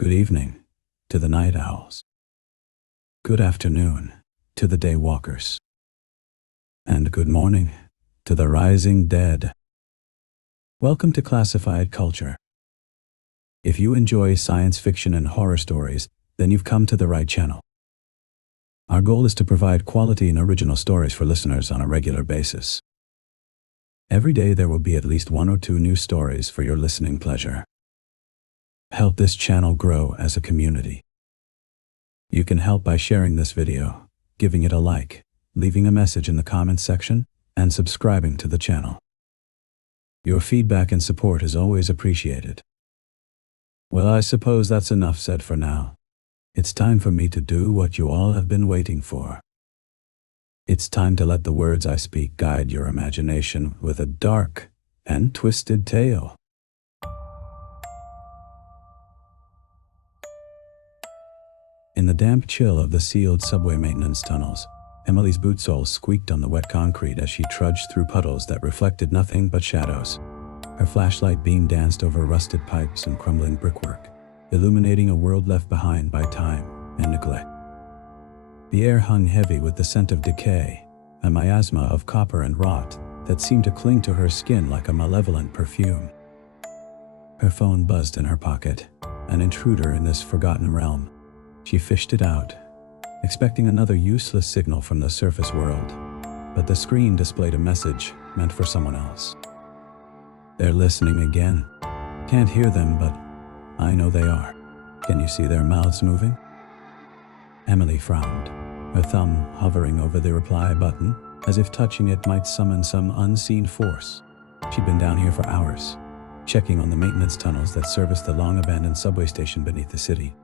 Good evening to the night owls. Good afternoon to the day walkers. And good morning to the rising dead. Welcome to Classified Culture. If you enjoy science fiction and horror stories, then you've come to the right channel. Our goal is to provide quality and original stories for listeners on a regular basis. Every day there will be at least one or two new stories for your listening pleasure. Help this channel grow as a community. You can help by sharing this video, giving it a like, leaving a message in the comments section, and subscribing to the channel. Your feedback and support is always appreciated. Well, I suppose that's enough said for now. It's time for me to do what you all have been waiting for. It's time to let the words I speak guide your imagination with a dark and twisted tale. In the damp chill of the sealed subway maintenance tunnels, Emily's boot soles squeaked on the wet concrete as she trudged through puddles that reflected nothing but shadows. Her flashlight beam danced over rusted pipes and crumbling brickwork, illuminating a world left behind by time and neglect. The air hung heavy with the scent of decay, a miasma of copper and rot that seemed to cling to her skin like a malevolent perfume. Her phone buzzed in her pocket, an intruder in this forgotten realm. She fished it out, expecting another useless signal from the surface world, but the screen displayed a message meant for someone else. They're listening again. Can't hear them, but I know they are. Can you see their mouths moving? Emily frowned, her thumb hovering over the reply button, as if touching it might summon some unseen force. She'd been down here for hours, checking on the maintenance tunnels that serviced the long-abandoned subway station beneath the city.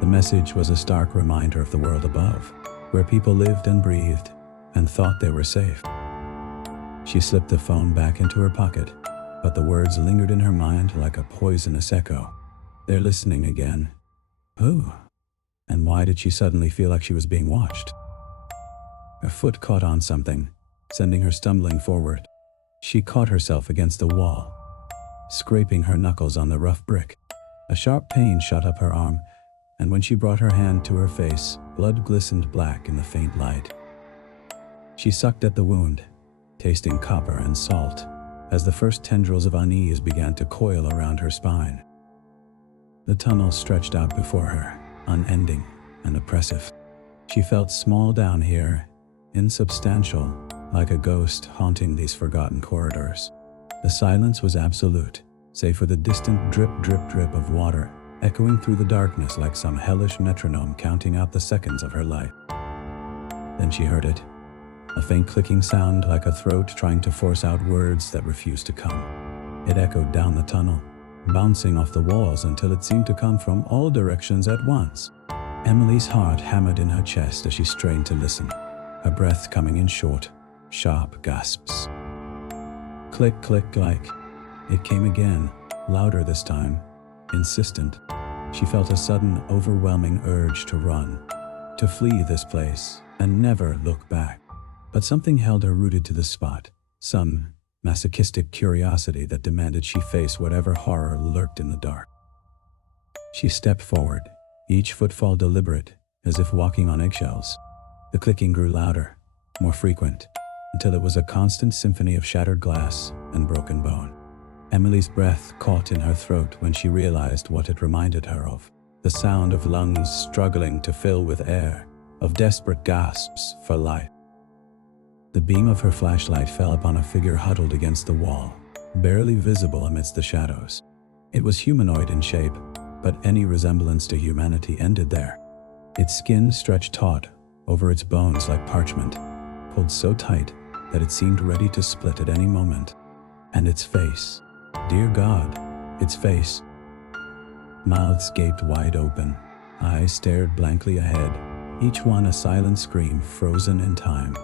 The message was a stark reminder of the world above, where people lived and breathed and thought they were safe. She slipped the phone back into her pocket, but the words lingered in her mind like a poisonous echo. They're listening again. Who? And why did she suddenly feel like she was being watched? Her foot caught on something, sending her stumbling forward. She caught herself against the wall, scraping her knuckles on the rough brick. A sharp pain shot up her arm, and when she brought her hand to her face, blood glistened black in the faint light. She sucked at the wound, tasting copper and salt, as the first tendrils of unease began to coil around her spine. The tunnel stretched out before her, unending and oppressive. She felt small down here, insubstantial, like a ghost haunting these forgotten corridors. The silence was absolute, save for the distant drip, drip, drip of water, echoing through the darkness like some hellish metronome counting out the seconds of her life. Then she heard it, a faint clicking sound like a throat trying to force out words that refused to come. It echoed down the tunnel, bouncing off the walls until it seemed to come from all directions at once. Emily's heart hammered in her chest as she strained to listen, her breath coming in short, sharp gasps. Click, click, like. It came again, louder this time, insistent. She felt a sudden, overwhelming urge to run, to flee this place and never look back. But something held her rooted to the spot, some masochistic curiosity that demanded she face whatever horror lurked in the dark. She stepped forward, each footfall deliberate, as if walking on eggshells. The clicking grew louder, more frequent, until it was a constant symphony of shattered glass and broken bone. Emily's breath caught in her throat when she realized what it reminded her of, the sound of lungs struggling to fill with air, of desperate gasps for life. The beam of her flashlight fell upon a figure huddled against the wall, barely visible amidst the shadows. It was humanoid in shape, but any resemblance to humanity ended there. Its skin stretched taut over its bones like parchment, pulled so tight that it seemed ready to split at any moment. And its face, dear God, its face. Mouths gaped wide open, eyes stared blankly ahead, each one a silent scream frozen in time.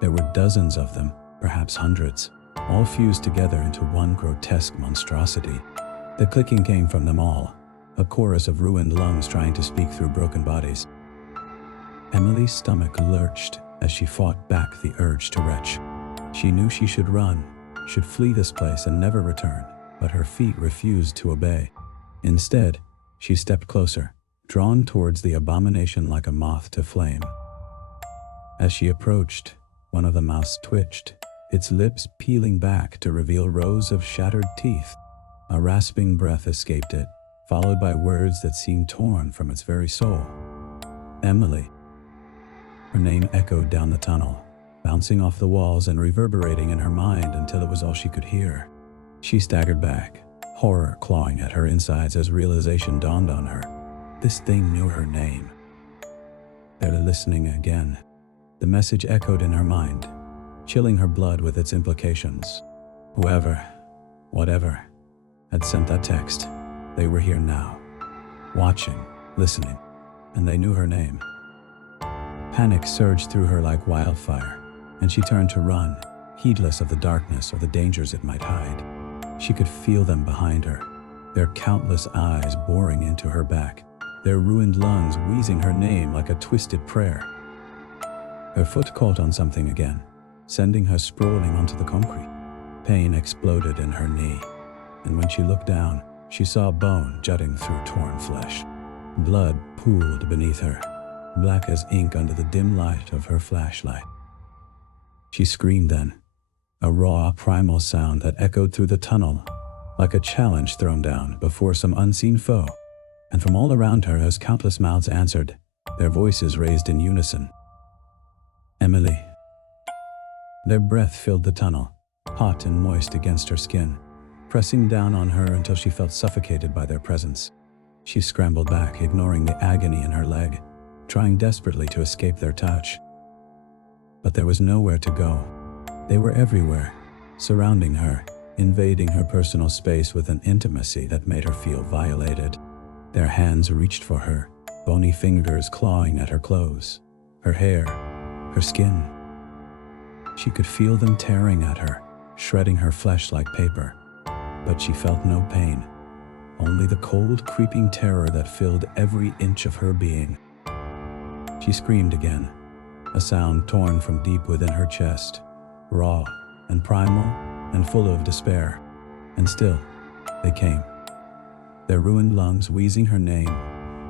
There were dozens of them, perhaps hundreds, all fused together into one grotesque monstrosity. The clicking came from them all, a chorus of ruined lungs trying to speak through broken bodies. Emily's stomach lurched as she fought back the urge to retch. She knew she should run, should flee this place and never return, but her feet refused to obey. Instead, She stepped closer, drawn towards the abomination like a moth to flame. As she approached, one of the mouths twitched, its lips peeling back to reveal rows of shattered teeth. A rasping breath escaped it, followed by words that seemed torn from its very soul. Emily. Her name echoed down the tunnel, bouncing off the walls and reverberating in her mind until it was all she could hear. She staggered back, horror clawing at her insides as realization dawned on her. This thing knew her name. They're listening again. The message echoed in her mind, chilling her blood with its implications. Whoever, whatever, had sent that text, they were here now, watching, listening, and they knew her name. Panic surged through her like wildfire, and she turned to run, heedless of the darkness or the dangers it might hide. She could feel them behind her, their countless eyes boring into her back, their ruined lungs wheezing her name like a twisted prayer. Her foot caught on something again, sending her sprawling onto the concrete. Pain exploded in her knee, and when she looked down, she saw a bone jutting through torn flesh. Blood pooled beneath her, black as ink under the dim light of her flashlight. She screamed then, a raw, primal sound that echoed through the tunnel, like a challenge thrown down before some unseen foe. And from all around her, as countless mouths answered, their voices raised in unison. Emily. Their breath filled the tunnel, hot and moist against her skin, pressing down on her until she felt suffocated by their presence. She scrambled back, ignoring the agony in her leg, trying desperately to escape their touch. But there was nowhere to go. They were everywhere, surrounding her, invading her personal space with an intimacy that made her feel violated. Their hands reached for her, bony fingers clawing at her clothes, her hair, her skin. She could feel them tearing at her, shredding her flesh like paper. But she felt no pain, only the cold, creeping terror that filled every inch of her being. She screamed again, a sound torn from deep within her chest, raw and primal and full of despair. And still, they came, their ruined lungs wheezing her name,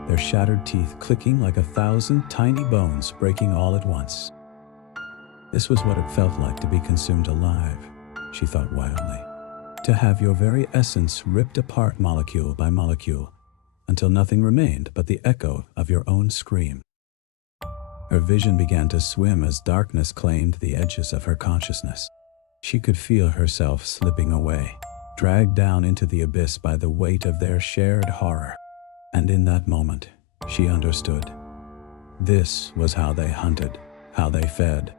their shattered teeth clicking like 1,000 tiny bones breaking all at once. This was what it felt like to be consumed alive, she thought wildly. To have your very essence ripped apart molecule by molecule, until nothing remained but the echo of your own scream. Her vision began to swim as darkness claimed the edges of her consciousness. She could feel herself slipping away, dragged down into the abyss by the weight of their shared horror. And in that moment, she understood. This was how they hunted, how they fed,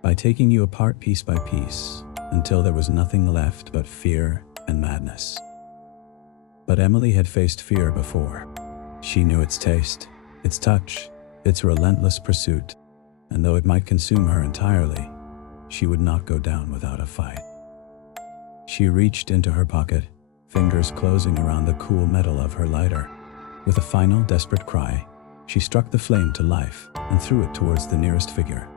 by taking you apart piece by piece, until there was nothing left but fear and madness. But Emily had faced fear before. She knew its taste, its touch, its relentless pursuit, and though it might consume her entirely, she would not go down without a fight. She reached into her pocket, fingers closing around the cool metal of her lighter. With a final, desperate cry, she struck the flame to life and threw it towards the nearest figure.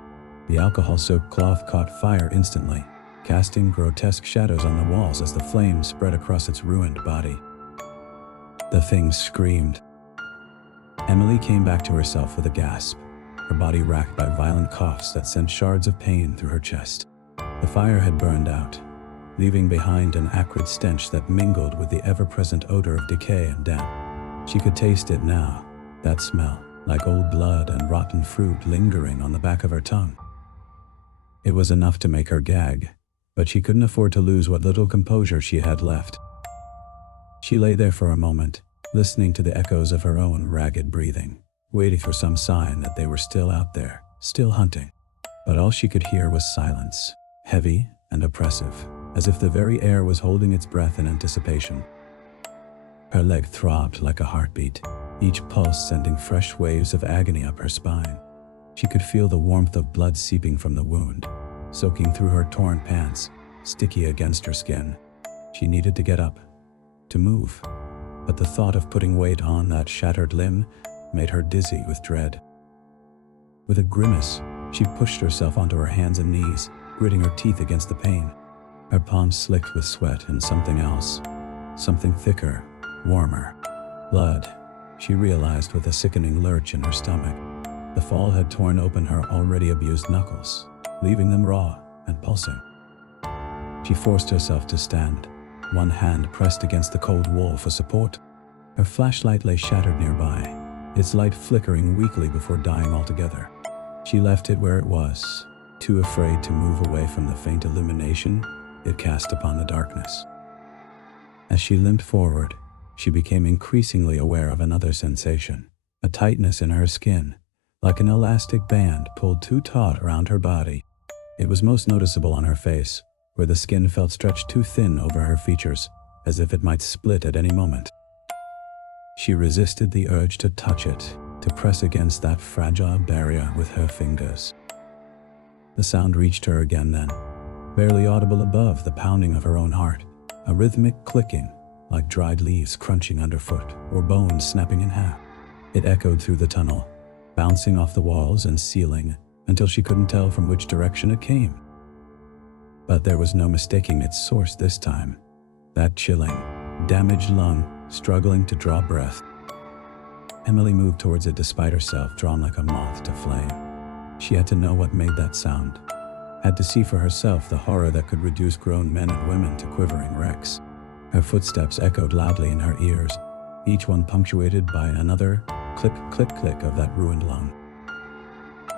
The alcohol-soaked cloth caught fire instantly, casting grotesque shadows on the walls as the flames spread across its ruined body. The thing screamed. Emily came back to herself with a gasp, her body racked by violent coughs that sent shards of pain through her chest. The fire had burned out, leaving behind an acrid stench that mingled with the ever-present odor of decay and damp. She could taste it now, that smell, like old blood and rotten fruit lingering on the back of her tongue. It was enough to make her gag, but she couldn't afford to lose what little composure she had left. She lay there for a moment, listening to the echoes of her own ragged breathing, waiting for some sign that they were still out there, still hunting. But all she could hear was silence, heavy and oppressive, as if the very air was holding its breath in anticipation. Her leg throbbed like a heartbeat, each pulse sending fresh waves of agony up her spine. She could feel the warmth of blood seeping from the wound, soaking through her torn pants, sticky against her skin. She needed to get up, to move, but the thought of putting weight on that shattered limb made her dizzy with dread. With a grimace, she pushed herself onto her hands and knees, gritting her teeth against the pain. Her palms slicked with sweat and something else, something thicker, warmer. Blood, she realized with a sickening lurch in her stomach. The fall had torn open her already abused knuckles, leaving them raw and pulsing. She forced herself to stand, one hand pressed against the cold wall for support. Her flashlight lay shattered nearby, its light flickering weakly before dying altogether. She left it where it was, too afraid to move away from the faint illumination it cast upon the darkness. As she limped forward, she became increasingly aware of another sensation, a tightness in her skin, like an elastic band pulled too taut around her body. It was most noticeable on her face, where the skin felt stretched too thin over her features, as if it might split at any moment. She resisted the urge to touch it, to press against that fragile barrier with her fingers. The sound reached her again then, barely audible above the pounding of her own heart, a rhythmic clicking, like dried leaves crunching underfoot or bones snapping in half. It echoed through the tunnel, bouncing off the walls and ceiling until she couldn't tell from which direction it came. But there was no mistaking its source this time, that chilling, damaged lung struggling to draw breath. Emily moved towards it despite herself drawn like a moth to flame. She had to know what made that sound, had to see for herself the horror that could reduce grown men and women to quivering wrecks. Her footsteps echoed loudly in her ears, each one punctuated by another click, click, click of that ruined lung.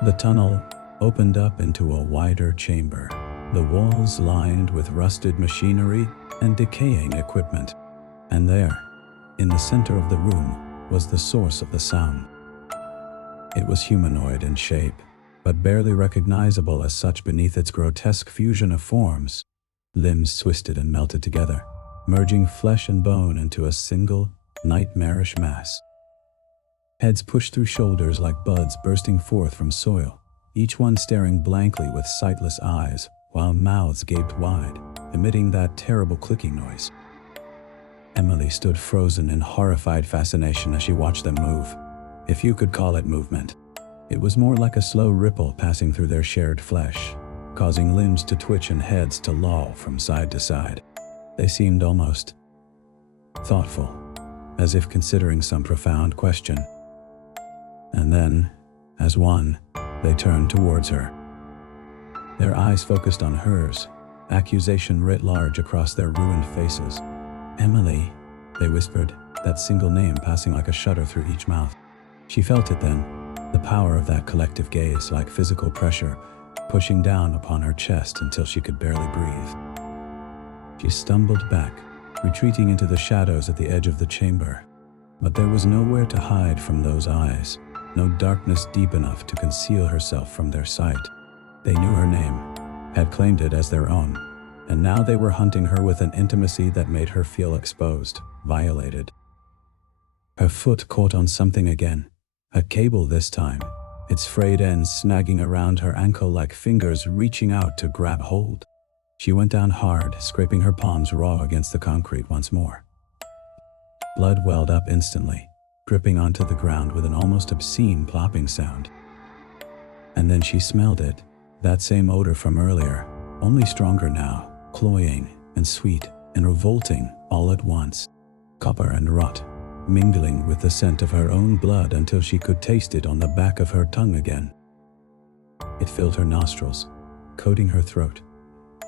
The tunnel opened up into a wider chamber, the walls lined with rusted machinery and decaying equipment. And there, in the center of the room, was the source of the sound. It was humanoid in shape, but barely recognizable as such beneath its grotesque fusion of forms. Limbs twisted and melted together, merging flesh and bone into a single, nightmarish mass. Heads pushed through shoulders like buds bursting forth from soil, each one staring blankly with sightless eyes, while mouths gaped wide, emitting that terrible clicking noise. Emily stood frozen in horrified fascination as she watched them move, if you could call it movement. It was more like a slow ripple passing through their shared flesh, causing limbs to twitch and heads to loll from side to side. They seemed almost thoughtful, as if considering some profound question. And then, as one, they turned towards her. Their eyes focused on hers, accusation writ large across their ruined faces. "Emily," they whispered, that single name passing like a shudder through each mouth. She felt it then, the power of that collective gaze like physical pressure, pushing down upon her chest until she could barely breathe. She stumbled back, retreating into the shadows at the edge of the chamber. But there was nowhere to hide from those eyes, no darkness deep enough to conceal herself from their sight. They knew her name, had claimed it as their own, and now they were hunting her with an intimacy that made her feel exposed, violated. Her foot caught on something again, a cable this time, its frayed ends snagging around her ankle like fingers reaching out to grab hold. She went down hard, scraping her palms raw against the concrete once more. Blood welled up instantly, dripping onto the ground with an almost obscene plopping sound. And then she smelled it, that same odor from earlier, only stronger now, cloying and sweet and revolting all at once. Copper and rot, mingling with the scent of her own blood until she could taste it on the back of her tongue again. It filled her nostrils, coating her throat,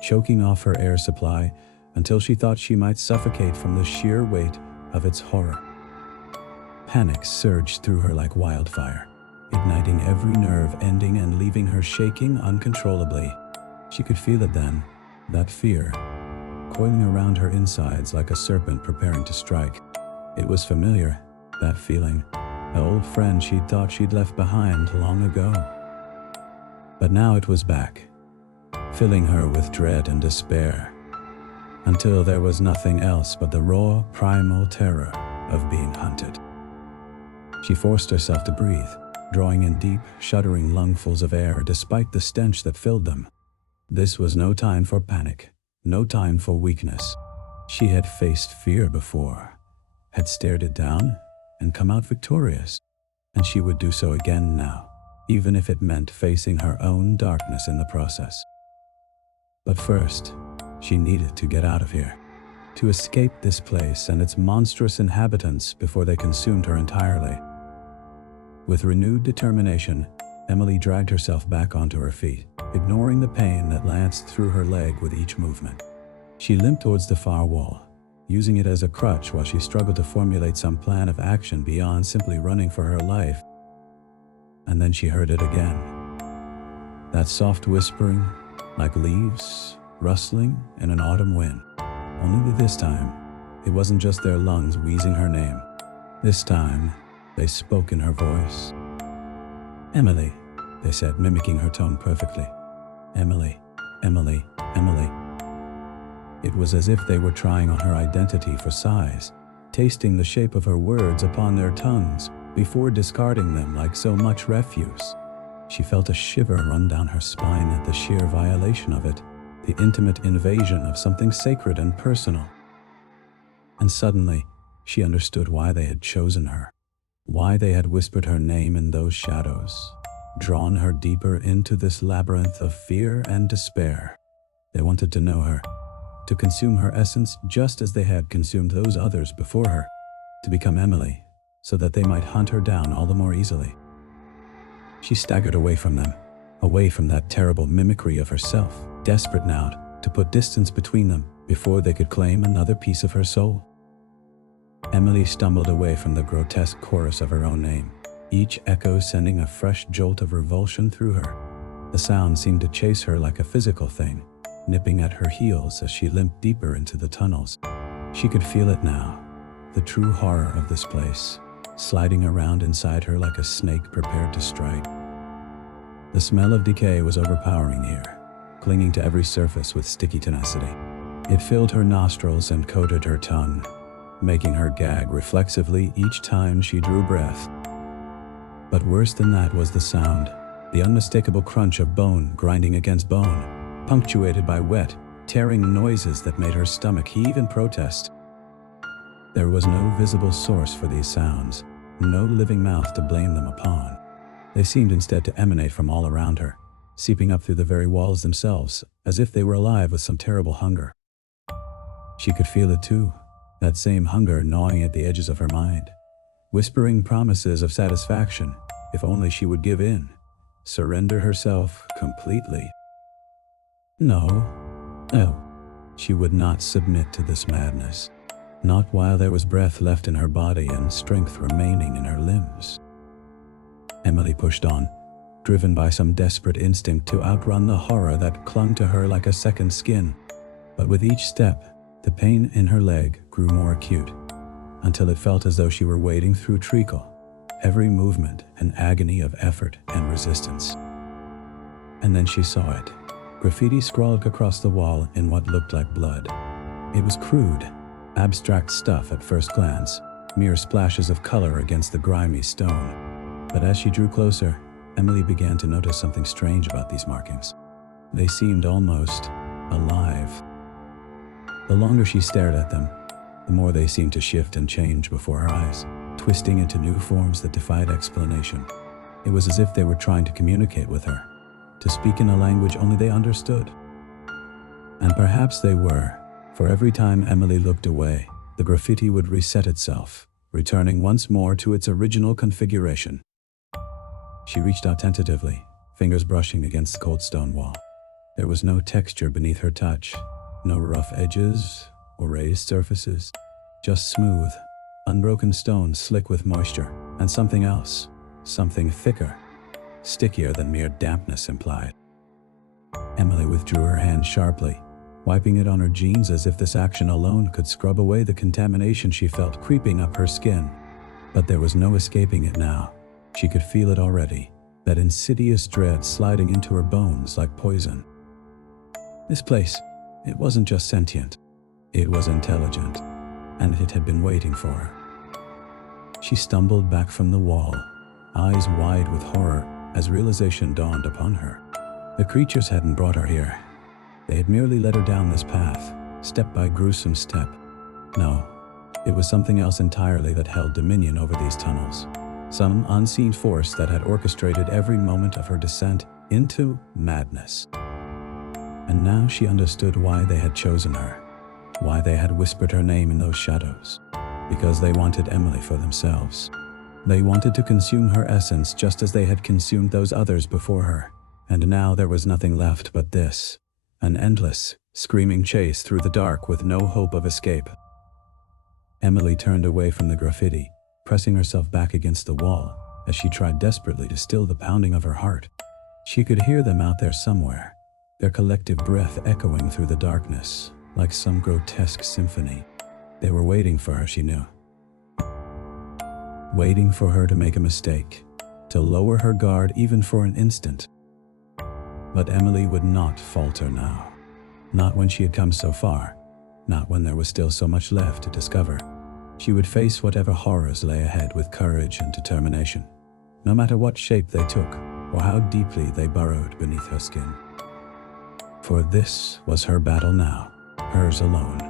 choking off her air supply until she thought she might suffocate from the sheer weight of its horror. Panic surged through her like wildfire, igniting every nerve ending and leaving her shaking uncontrollably. She could feel it then, that fear, coiling around her insides like a serpent preparing to strike. It was familiar, that feeling, the old friend she'd thought she'd left behind long ago. But now it was back, filling her with dread and despair, until there was nothing else but the raw, primal terror of being hunted. She forced herself to breathe, drawing in deep, shuddering lungfuls of air despite the stench that filled them. This was no time for panic, no time for weakness. She had faced fear before, had stared it down, and come out victorious. And she would do so again now, even if it meant facing her own darkness in the process. But first, she needed to get out of here. to escape this place and its monstrous inhabitants before they consumed her entirely. With renewed determination, Emily dragged herself back onto her feet, ignoring the pain that lanced through her leg with each movement. She limped towards the far wall, using it as a crutch while she struggled to formulate some plan of action beyond simply running for her life. And then she heard it again. That soft whispering, like leaves rustling in an autumn wind. Only this time, it wasn't just their lungs wheezing her name. This time, they spoke in her voice. "Emily," they said, mimicking her tone perfectly. "Emily, Emily, Emily." It was as if they were trying on her identity for size, tasting the shape of her words upon their tongues before discarding them like so much refuse. She felt a shiver run down her spine at the sheer violation of it, the intimate invasion of something sacred and personal. And suddenly, she understood why they had chosen her, why they had whispered her name in those shadows, drawn her deeper into this labyrinth of fear and despair. They wanted to know her, to consume her essence just as they had consumed those others before her, to become Emily, so that they might hunt her down all the more easily. She staggered away from them, away from that terrible mimicry of herself, desperate now to put distance between them before they could claim another piece of her soul. Emily stumbled away from the grotesque chorus of her own name, each echo sending a fresh jolt of revulsion through her. The sound seemed to chase her like a physical thing, nipping at her heels as she limped deeper into the tunnels. She could feel it now, the true horror of this place, sliding around inside her like a snake prepared to strike. The smell of decay was overpowering here, clinging to every surface with sticky tenacity. It filled her nostrils and coated her tongue, making her gag reflexively each time she drew breath. But worse than that was the sound, the unmistakable crunch of bone grinding against bone, punctuated by wet, tearing noises that made her stomach heave in protest. There was no visible source for these sounds, no living mouth to blame them upon. They seemed instead to emanate from all around her, seeping up through the very walls themselves, as if they were alive with some terrible hunger. She could feel it too, that same hunger gnawing at the edges of her mind, whispering promises of satisfaction if only she would give in, surrender herself completely. No, she would not submit to this madness, not while there was breath left in her body and strength remaining in her limbs. Emily pushed on, driven by some desperate instinct to outrun the horror that clung to her like a second skin. But with each step, the pain in her leg grew more acute, until it felt as though she were wading through treacle, every movement an agony of effort and resistance. And then she saw it, graffiti scrawled across the wall in what looked like blood. It was crude, abstract stuff at first glance, mere splashes of color against the grimy stone. But as she drew closer, Emily began to notice something strange about these markings. They seemed almost alive. The longer she stared at them, the more they seemed to shift and change before her eyes, twisting into new forms that defied explanation. It was as if they were trying to communicate with her, to speak in a language only they understood. And perhaps they were, for every time Emily looked away, the graffiti would reset itself, returning once more to its original configuration. She reached out tentatively, fingers brushing against the cold stone wall. There was no texture beneath her touch, no rough edges or raised surfaces, just smooth, unbroken stone slick with moisture, and something else, something thicker, stickier than mere dampness implied. Emily withdrew her hand sharply, wiping it on her jeans as if this action alone could scrub away the contamination she felt creeping up her skin. But there was no escaping it now. She could feel it already, that insidious dread sliding into her bones like poison. This place, it wasn't just sentient, it was intelligent, and it had been waiting for her. She stumbled back from the wall, eyes wide with horror as realization dawned upon her. The creatures hadn't brought her here. They had merely led her down this path, step by gruesome step. No, it was something else entirely that held dominion over these tunnels. Some unseen force that had orchestrated every moment of her descent into madness. And now she understood why they had chosen her. why they had whispered her name in those shadows. Because they wanted Emily for themselves. They wanted to consume her essence just as they had consumed those others before her. And now there was nothing left but this. An endless, screaming chase through the dark with no hope of escape. Emily turned away from the graffiti, pressing herself back against the wall as she tried desperately to still the pounding of her heart. She could hear them out there somewhere, their collective breath echoing through the darkness like some grotesque symphony. They were waiting for her, she knew. Waiting for her to make a mistake, to lower her guard even for an instant. But Emily would not falter now. Not when she had come so far, not when there was still so much left to discover. She would face whatever horrors lay ahead with courage and determination, no matter what shape they took or how deeply they burrowed beneath her skin. For this was her battle now, hers alone,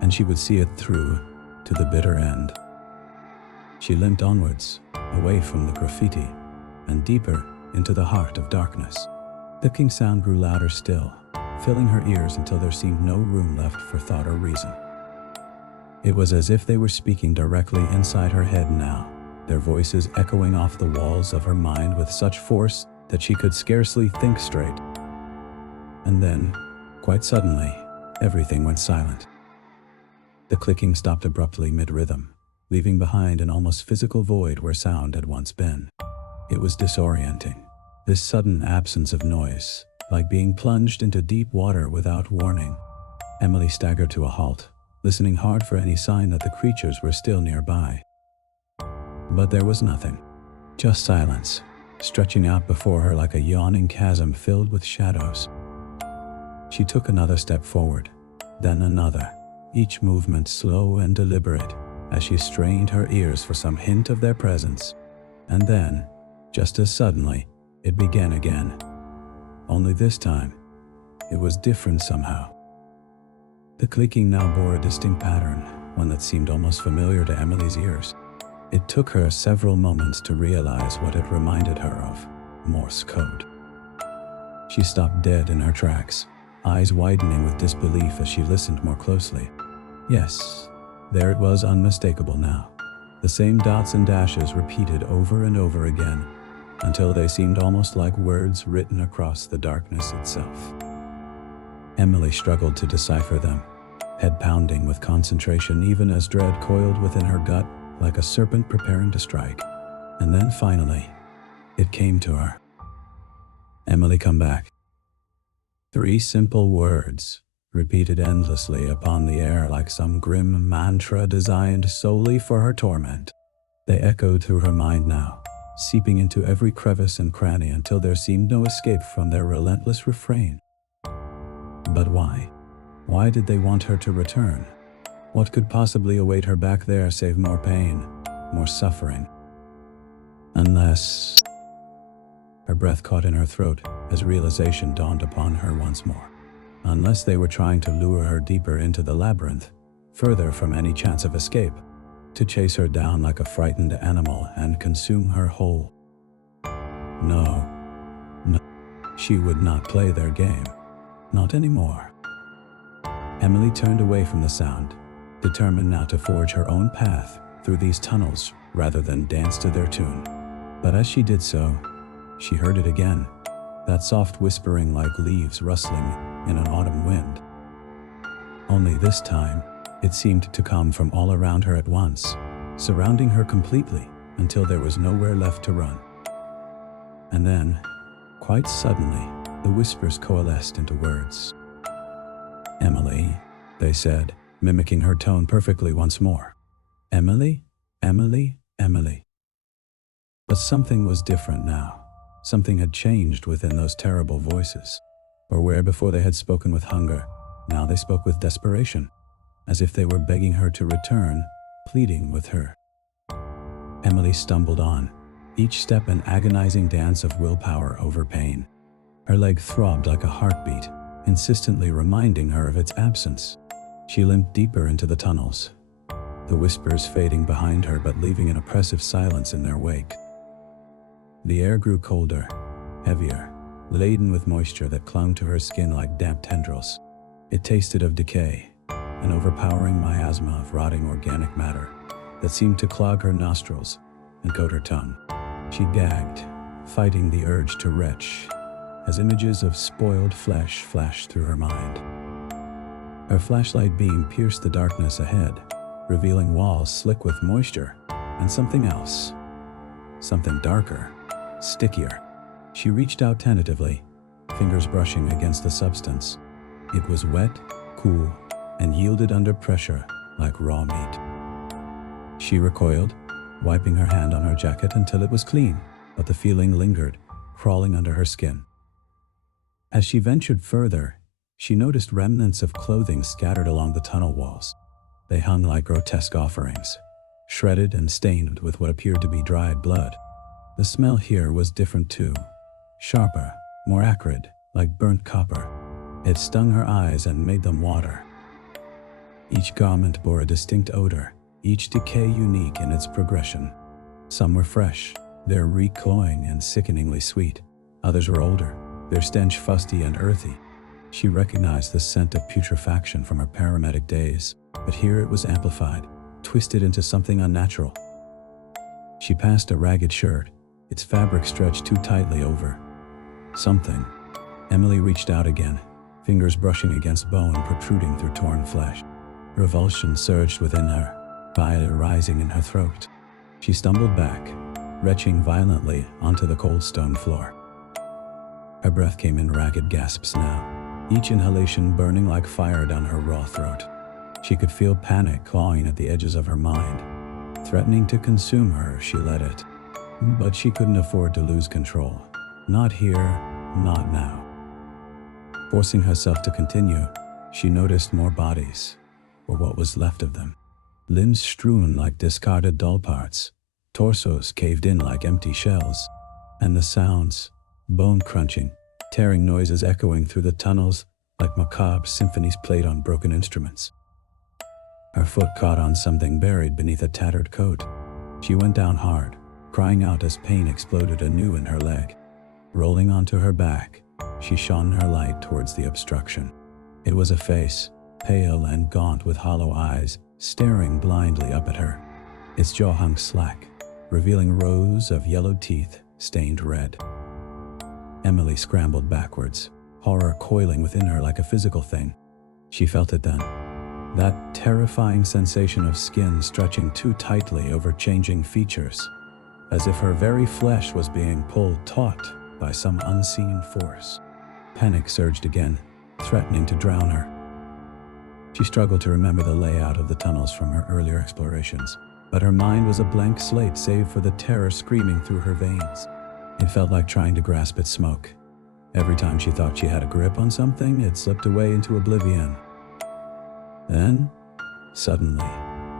and she would see it through to the bitter end. She limped onwards, away from the graffiti, and deeper into the heart of darkness. The clicking sound grew louder still, filling her ears until there seemed no room left for thought or reason. It was as if they were speaking directly inside her head now, their voices echoing off the walls of her mind with such force that she could scarcely think straight. And then, quite suddenly, everything went silent. The clicking stopped abruptly mid-rhythm, leaving behind an almost physical void where sound had once been. It was disorienting, this sudden absence of noise, like being plunged into deep water without warning. Emily staggered to a halt, listening hard for any sign that the creatures were still nearby. But there was nothing. Just silence, stretching out before her like a yawning chasm filled with shadows. She took another step forward, then another, each movement slow and deliberate, as she strained her ears for some hint of their presence. And then, just as suddenly, it began again. Only this time, it was different somehow. The clicking now bore a distinct pattern, one that seemed almost familiar to Emily's ears. It took her several moments to realize what it reminded her of: Morse code. She stopped dead in her tracks, eyes widening with disbelief as she listened more closely. Yes, there it was, unmistakable now. The same dots and dashes repeated over and over again, until they seemed almost like words written across the darkness itself. Emily struggled to decipher them, head pounding with concentration even as dread coiled within her gut like a serpent preparing to strike. And then finally, it came to her. Emily, come back. 3 simple words, repeated endlessly upon the air like some grim mantra designed solely for her torment. They echoed through her mind now, seeping into every crevice and cranny until there seemed no escape from their relentless refrain. But why? Why did they want her to return? What could possibly await her back there save more pain, more suffering? Unless... Her breath caught in her throat as realization dawned upon her once more. Unless they were trying to lure her deeper into the labyrinth, further from any chance of escape, to chase her down like a frightened animal and consume her whole. No, she would not play their game. Not anymore. Emily turned away from the sound, determined now to forge her own path through these tunnels rather than dance to their tune. But as she did so, she heard it again, that soft whispering like leaves rustling in an autumn wind. Only this time, it seemed to come from all around her at once, surrounding her completely until there was nowhere left to run. And then, quite suddenly, the whispers coalesced into words. Emily, they said, mimicking her tone perfectly once more. Emily, Emily, Emily. But something was different now. Something had changed within those terrible voices. Or where before they had spoken with hunger, now they spoke with desperation, as if they were begging her to return, pleading with her. Emily stumbled on, each step an agonizing dance of willpower over pain. Her leg throbbed like a heartbeat, insistently reminding her of its absence. She limped deeper into the tunnels, the whispers fading behind her but leaving an oppressive silence in their wake. The air grew colder, heavier, laden with moisture that clung to her skin like damp tendrils. It tasted of decay, an overpowering miasma of rotting organic matter that seemed to clog her nostrils and coat her tongue. She gagged, fighting the urge to retch, as images of spoiled flesh flashed through her mind. Her flashlight beam pierced the darkness ahead, revealing walls slick with moisture, and something else. Something darker, stickier. She reached out tentatively, fingers brushing against the substance. It was wet, cool, and yielded under pressure like raw meat. She recoiled, wiping her hand on her jacket until it was clean, but the feeling lingered, crawling under her skin. As she ventured further, she noticed remnants of clothing scattered along the tunnel walls. They hung like grotesque offerings, shredded and stained with what appeared to be dried blood. The smell here was different too, sharper, more acrid, like burnt copper. It stung her eyes and made them water. Each garment bore a distinct odor, each decay unique in its progression. Some were fresh, their reek cloying and sickeningly sweet. Others were older, their stench fusty and earthy. She recognized the scent of putrefaction from her paramedic days, but here it was amplified, twisted into something unnatural. She passed a ragged shirt, its fabric stretched too tightly over. Something. Emily reached out again, fingers brushing against bone protruding through torn flesh. Revulsion surged within her, fire rising in her throat. She stumbled back, retching violently onto the cold stone floor. Her breath came in ragged gasps now, each inhalation burning like fire down her raw throat. She could feel panic clawing at the edges of her mind, threatening to consume her if she let it. But she couldn't afford to lose control. Not here, not now. Forcing herself to continue, she noticed more bodies, or what was left of them. Limbs strewn like discarded doll parts, torsos caved in like empty shells, and the sounds, bone crunching, tearing noises echoing through the tunnels like macabre symphonies played on broken instruments. Her foot caught on something buried beneath a tattered coat. She went down hard, crying out as pain exploded anew in her leg. Rolling onto her back, she shone her light towards the obstruction. It was a face, pale and gaunt with hollow eyes, staring blindly up at her. Its jaw hung slack, revealing rows of yellowed teeth stained red. Emily scrambled backwards, horror coiling within her like a physical thing. She felt it then. That terrifying sensation of skin stretching too tightly over changing features, as if her very flesh was being pulled taut by some unseen force. Panic surged again, threatening to drown her. She struggled to remember the layout of the tunnels from her earlier explorations, but her mind was a blank slate save for the terror screaming through her veins. It felt like trying to grasp at smoke. Every time she thought she had a grip on something, it slipped away into oblivion. Then, suddenly,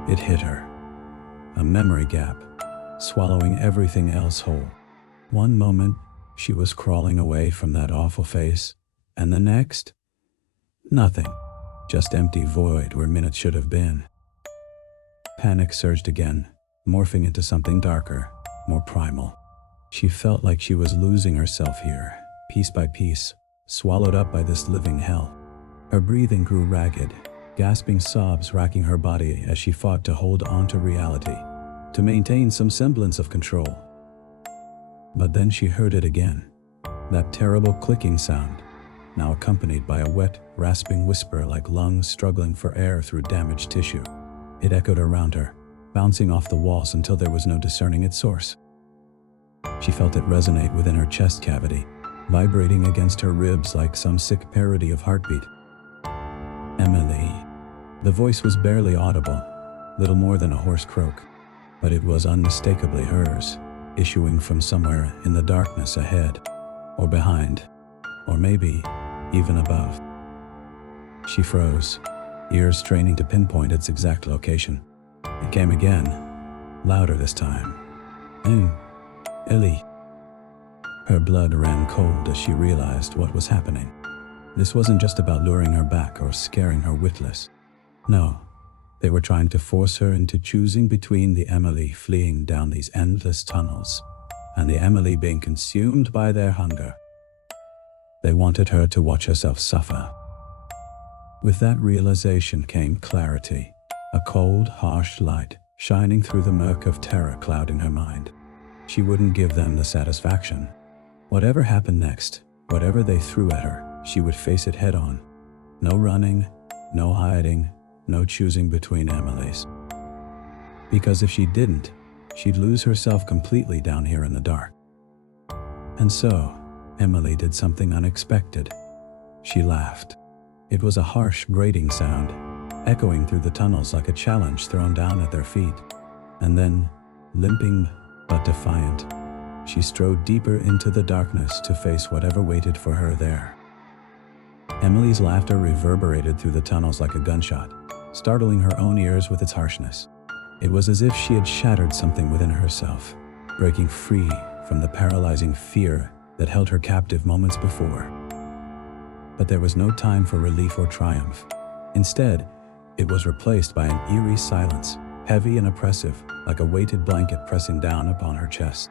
it hit her. A memory gap, swallowing everything else whole. One moment, she was crawling away from that awful face, and the next, nothing. Just empty void where minutes should have been. Panic surged again, morphing into something darker, more primal. She felt like she was losing herself here, piece by piece, swallowed up by this living hell. Her breathing grew ragged, gasping sobs racking her body as she fought to hold on to reality, to maintain some semblance of control. But then she heard it again, that terrible clicking sound, now accompanied by a wet, rasping whisper like lungs struggling for air through damaged tissue. It echoed around her, bouncing off the walls until there was no discerning its source. She felt it resonate within her chest cavity, vibrating against her ribs like some sick parody of heartbeat. Emily. The voice was barely audible, little more than a hoarse croak, but it was unmistakably hers, issuing from somewhere in the darkness ahead, or behind, or maybe even above. She froze, ears straining to pinpoint its exact location. It came again, louder this time. Ellie. Her blood ran cold as she realized what was happening. This wasn't just about luring her back or scaring her witless. No, they were trying to force her into choosing between the Emily fleeing down these endless tunnels and the Emily being consumed by their hunger. They wanted her to watch herself suffer. With that realization came clarity, a cold, harsh light shining through the murk of terror clouding her mind. She wouldn't give them the satisfaction. Whatever happened next, whatever they threw at her, she would face it head on. No running, no hiding, no choosing between Emily's. Because if she didn't, she'd lose herself completely down here in the dark. And so, Emily did something unexpected. She laughed. It was a harsh, grating sound, echoing through the tunnels like a challenge thrown down at their feet. And then, limping but defiant, she strode deeper into the darkness to face whatever waited for her there. Emily's laughter reverberated through the tunnels like a gunshot, startling her own ears with its harshness. It was as if she had shattered something within herself, breaking free from the paralyzing fear that held her captive moments before. But there was no time for relief or triumph. Instead, it was replaced by an eerie silence, heavy and oppressive, like a weighted blanket pressing down upon her chest.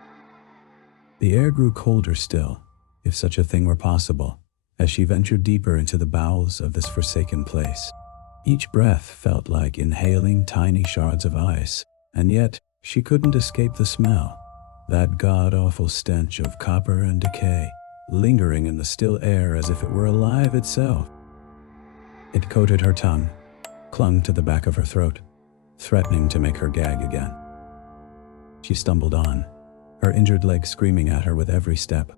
The air grew colder still, if such a thing were possible, as she ventured deeper into the bowels of this forsaken place. Each breath felt like inhaling tiny shards of ice, and yet she couldn't escape the smell, that god-awful stench of copper and decay, lingering in the still air as if it were alive itself. It coated her tongue, clung to the back of her throat, threatening to make her gag again. She stumbled on, her injured leg screaming at her with every step.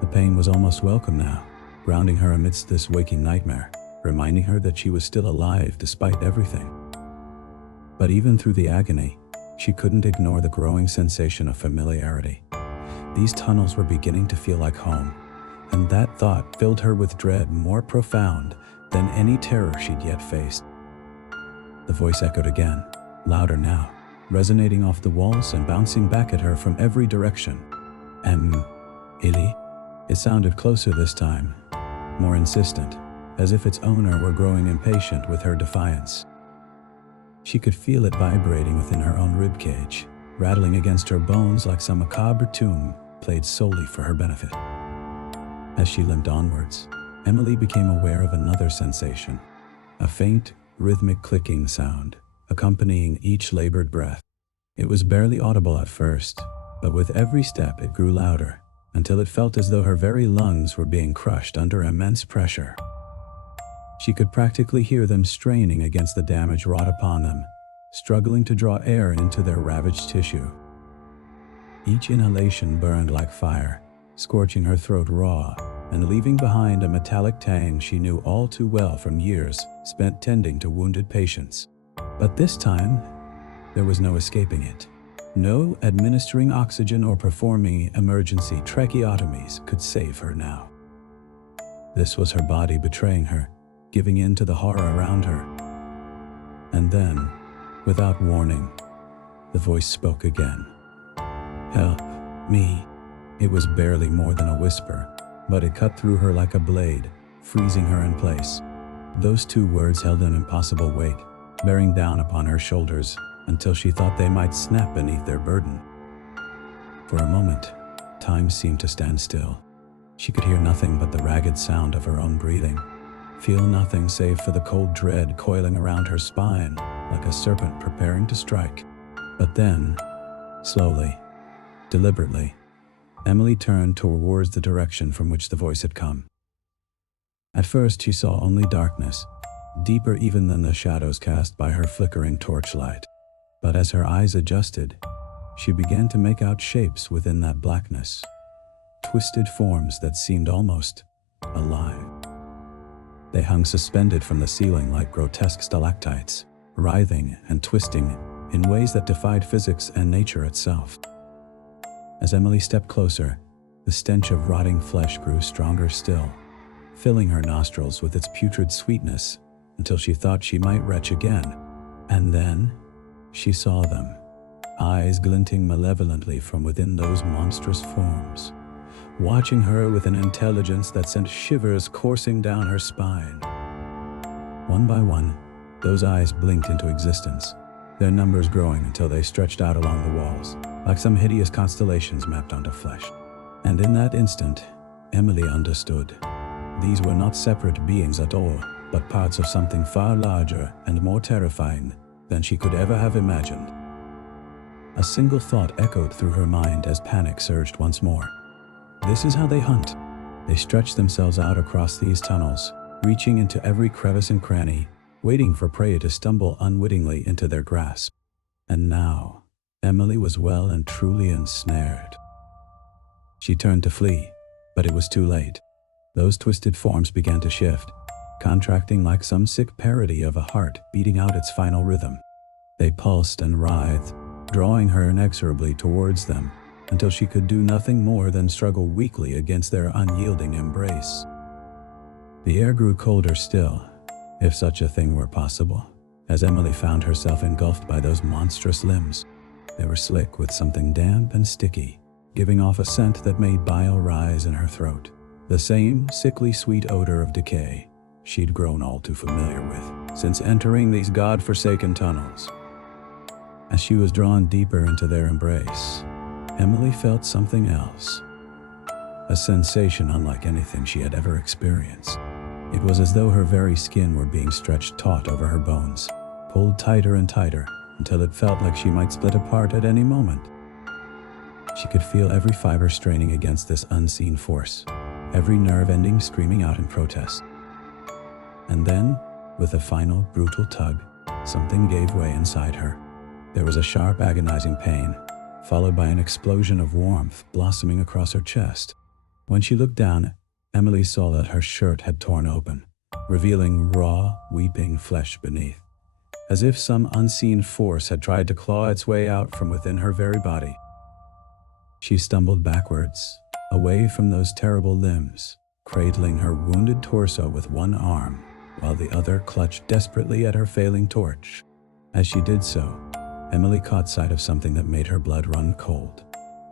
The pain was almost welcome now, grounding her amidst this waking nightmare, reminding her that she was still alive despite everything. But even through the agony, she couldn't ignore the growing sensation of familiarity. These tunnels were beginning to feel like home, and that thought filled her with dread more profound than any terror she'd yet faced. The voice echoed again, louder now, resonating off the walls and bouncing back at her from every direction. Illy? It sounded closer this time, more insistent, as if its owner were growing impatient with her defiance. She could feel it vibrating within her own ribcage, rattling against her bones like some macabre tune played solely for her benefit. As she limped onwards, Emily became aware of another sensation, a faint, rhythmic clicking sound, accompanying each labored breath. It was barely audible at first, but with every step it grew louder, until it felt as though her very lungs were being crushed under immense pressure. She could practically hear them straining against the damage wrought upon them, struggling to draw air into their ravaged tissue. Each inhalation burned like fire, scorching her throat raw and leaving behind a metallic tang she knew all too well from years spent tending to wounded patients. But this time, there was no escaping it. No administering oxygen or performing emergency tracheotomies could save her now. This was her body betraying her, giving in to the horror around her. And then, without warning, the voice spoke again. "Help me." It was barely more than a whisper, but it cut through her like a blade, freezing her in place. Those two words held an impossible weight, bearing down upon her shoulders until she thought they might snap beneath their burden. For a moment, time seemed to stand still. She could hear nothing but the ragged sound of her own breathing, feel nothing save for the cold dread coiling around her spine like a serpent preparing to strike. But then, slowly, deliberately, Emily turned towards the direction from which the voice had come. At first she saw only darkness, deeper even than the shadows cast by her flickering torchlight. But as her eyes adjusted, she began to make out shapes within that blackness, twisted forms that seemed almost alive. They hung suspended from the ceiling like grotesque stalactites, writhing and twisting in ways that defied physics and nature itself. As Emily stepped closer, the stench of rotting flesh grew stronger still, filling her nostrils with its putrid sweetness until she thought she might retch again. And then, she saw them, eyes glinting malevolently from within those monstrous forms, watching her with an intelligence that sent shivers coursing down her spine. One by one, those eyes blinked into existence, their numbers growing until they stretched out along the walls, like some hideous constellations mapped onto flesh. And in that instant, Emily understood. These were not separate beings at all. but parts of something far larger and more terrifying than she could ever have imagined. A single thought echoed through her mind as panic surged once more. This is how they hunt. They stretch themselves out across these tunnels, reaching into every crevice and cranny, waiting for prey to stumble unwittingly into their grasp. And now, Emily was well and truly ensnared. She turned to flee, but it was too late. Those twisted forms began to shift, contracting like some sick parody of a heart beating out its final rhythm. They pulsed and writhed, drawing her inexorably towards them, until she could do nothing more than struggle weakly against their unyielding embrace. The air grew colder still, if such a thing were possible, as Emily found herself engulfed by those monstrous limbs. They were slick with something damp and sticky, giving off a scent that made bile rise in her throat, the same sickly sweet odor of decay she'd grown all too familiar with since entering these god-forsaken tunnels. As she was drawn deeper into their embrace, Emily felt something else, a sensation unlike anything she had ever experienced. It was as though her very skin were being stretched taut over her bones, pulled tighter and tighter until it felt like she might split apart at any moment. She could feel every fiber straining against this unseen force, every nerve ending screaming out in protest. And then, with a final brutal tug, something gave way inside her. There was a sharp, agonizing pain, followed by an explosion of warmth blossoming across her chest. When she looked down, Emily saw that her shirt had torn open, revealing raw, weeping flesh beneath, as if some unseen force had tried to claw its way out from within her very body. She stumbled backwards, away from those terrible limbs, cradling her wounded torso with one arm, while the other clutched desperately at her failing torch. As she did so, Emily caught sight of something that made her blood run cold,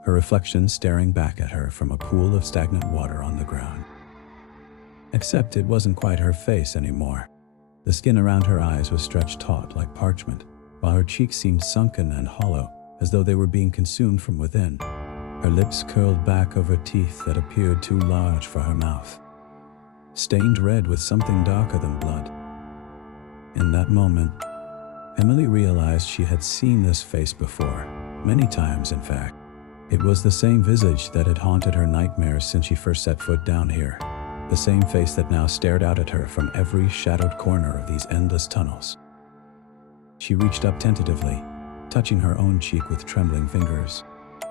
her reflection staring back at her from a pool of stagnant water on the ground. Except it wasn't quite her face anymore. The skin around her eyes was stretched taut like parchment, while her cheeks seemed sunken and hollow, as though they were being consumed from within. Her lips curled back over teeth that appeared too large for her mouth, stained red with something darker than blood. In that moment, Emily realized she had seen this face before, many times in fact. It was the same visage that had haunted her nightmares since she first set foot down here, the same face that now stared out at her from every shadowed corner of these endless tunnels. She reached up tentatively, touching her own cheek with trembling fingers.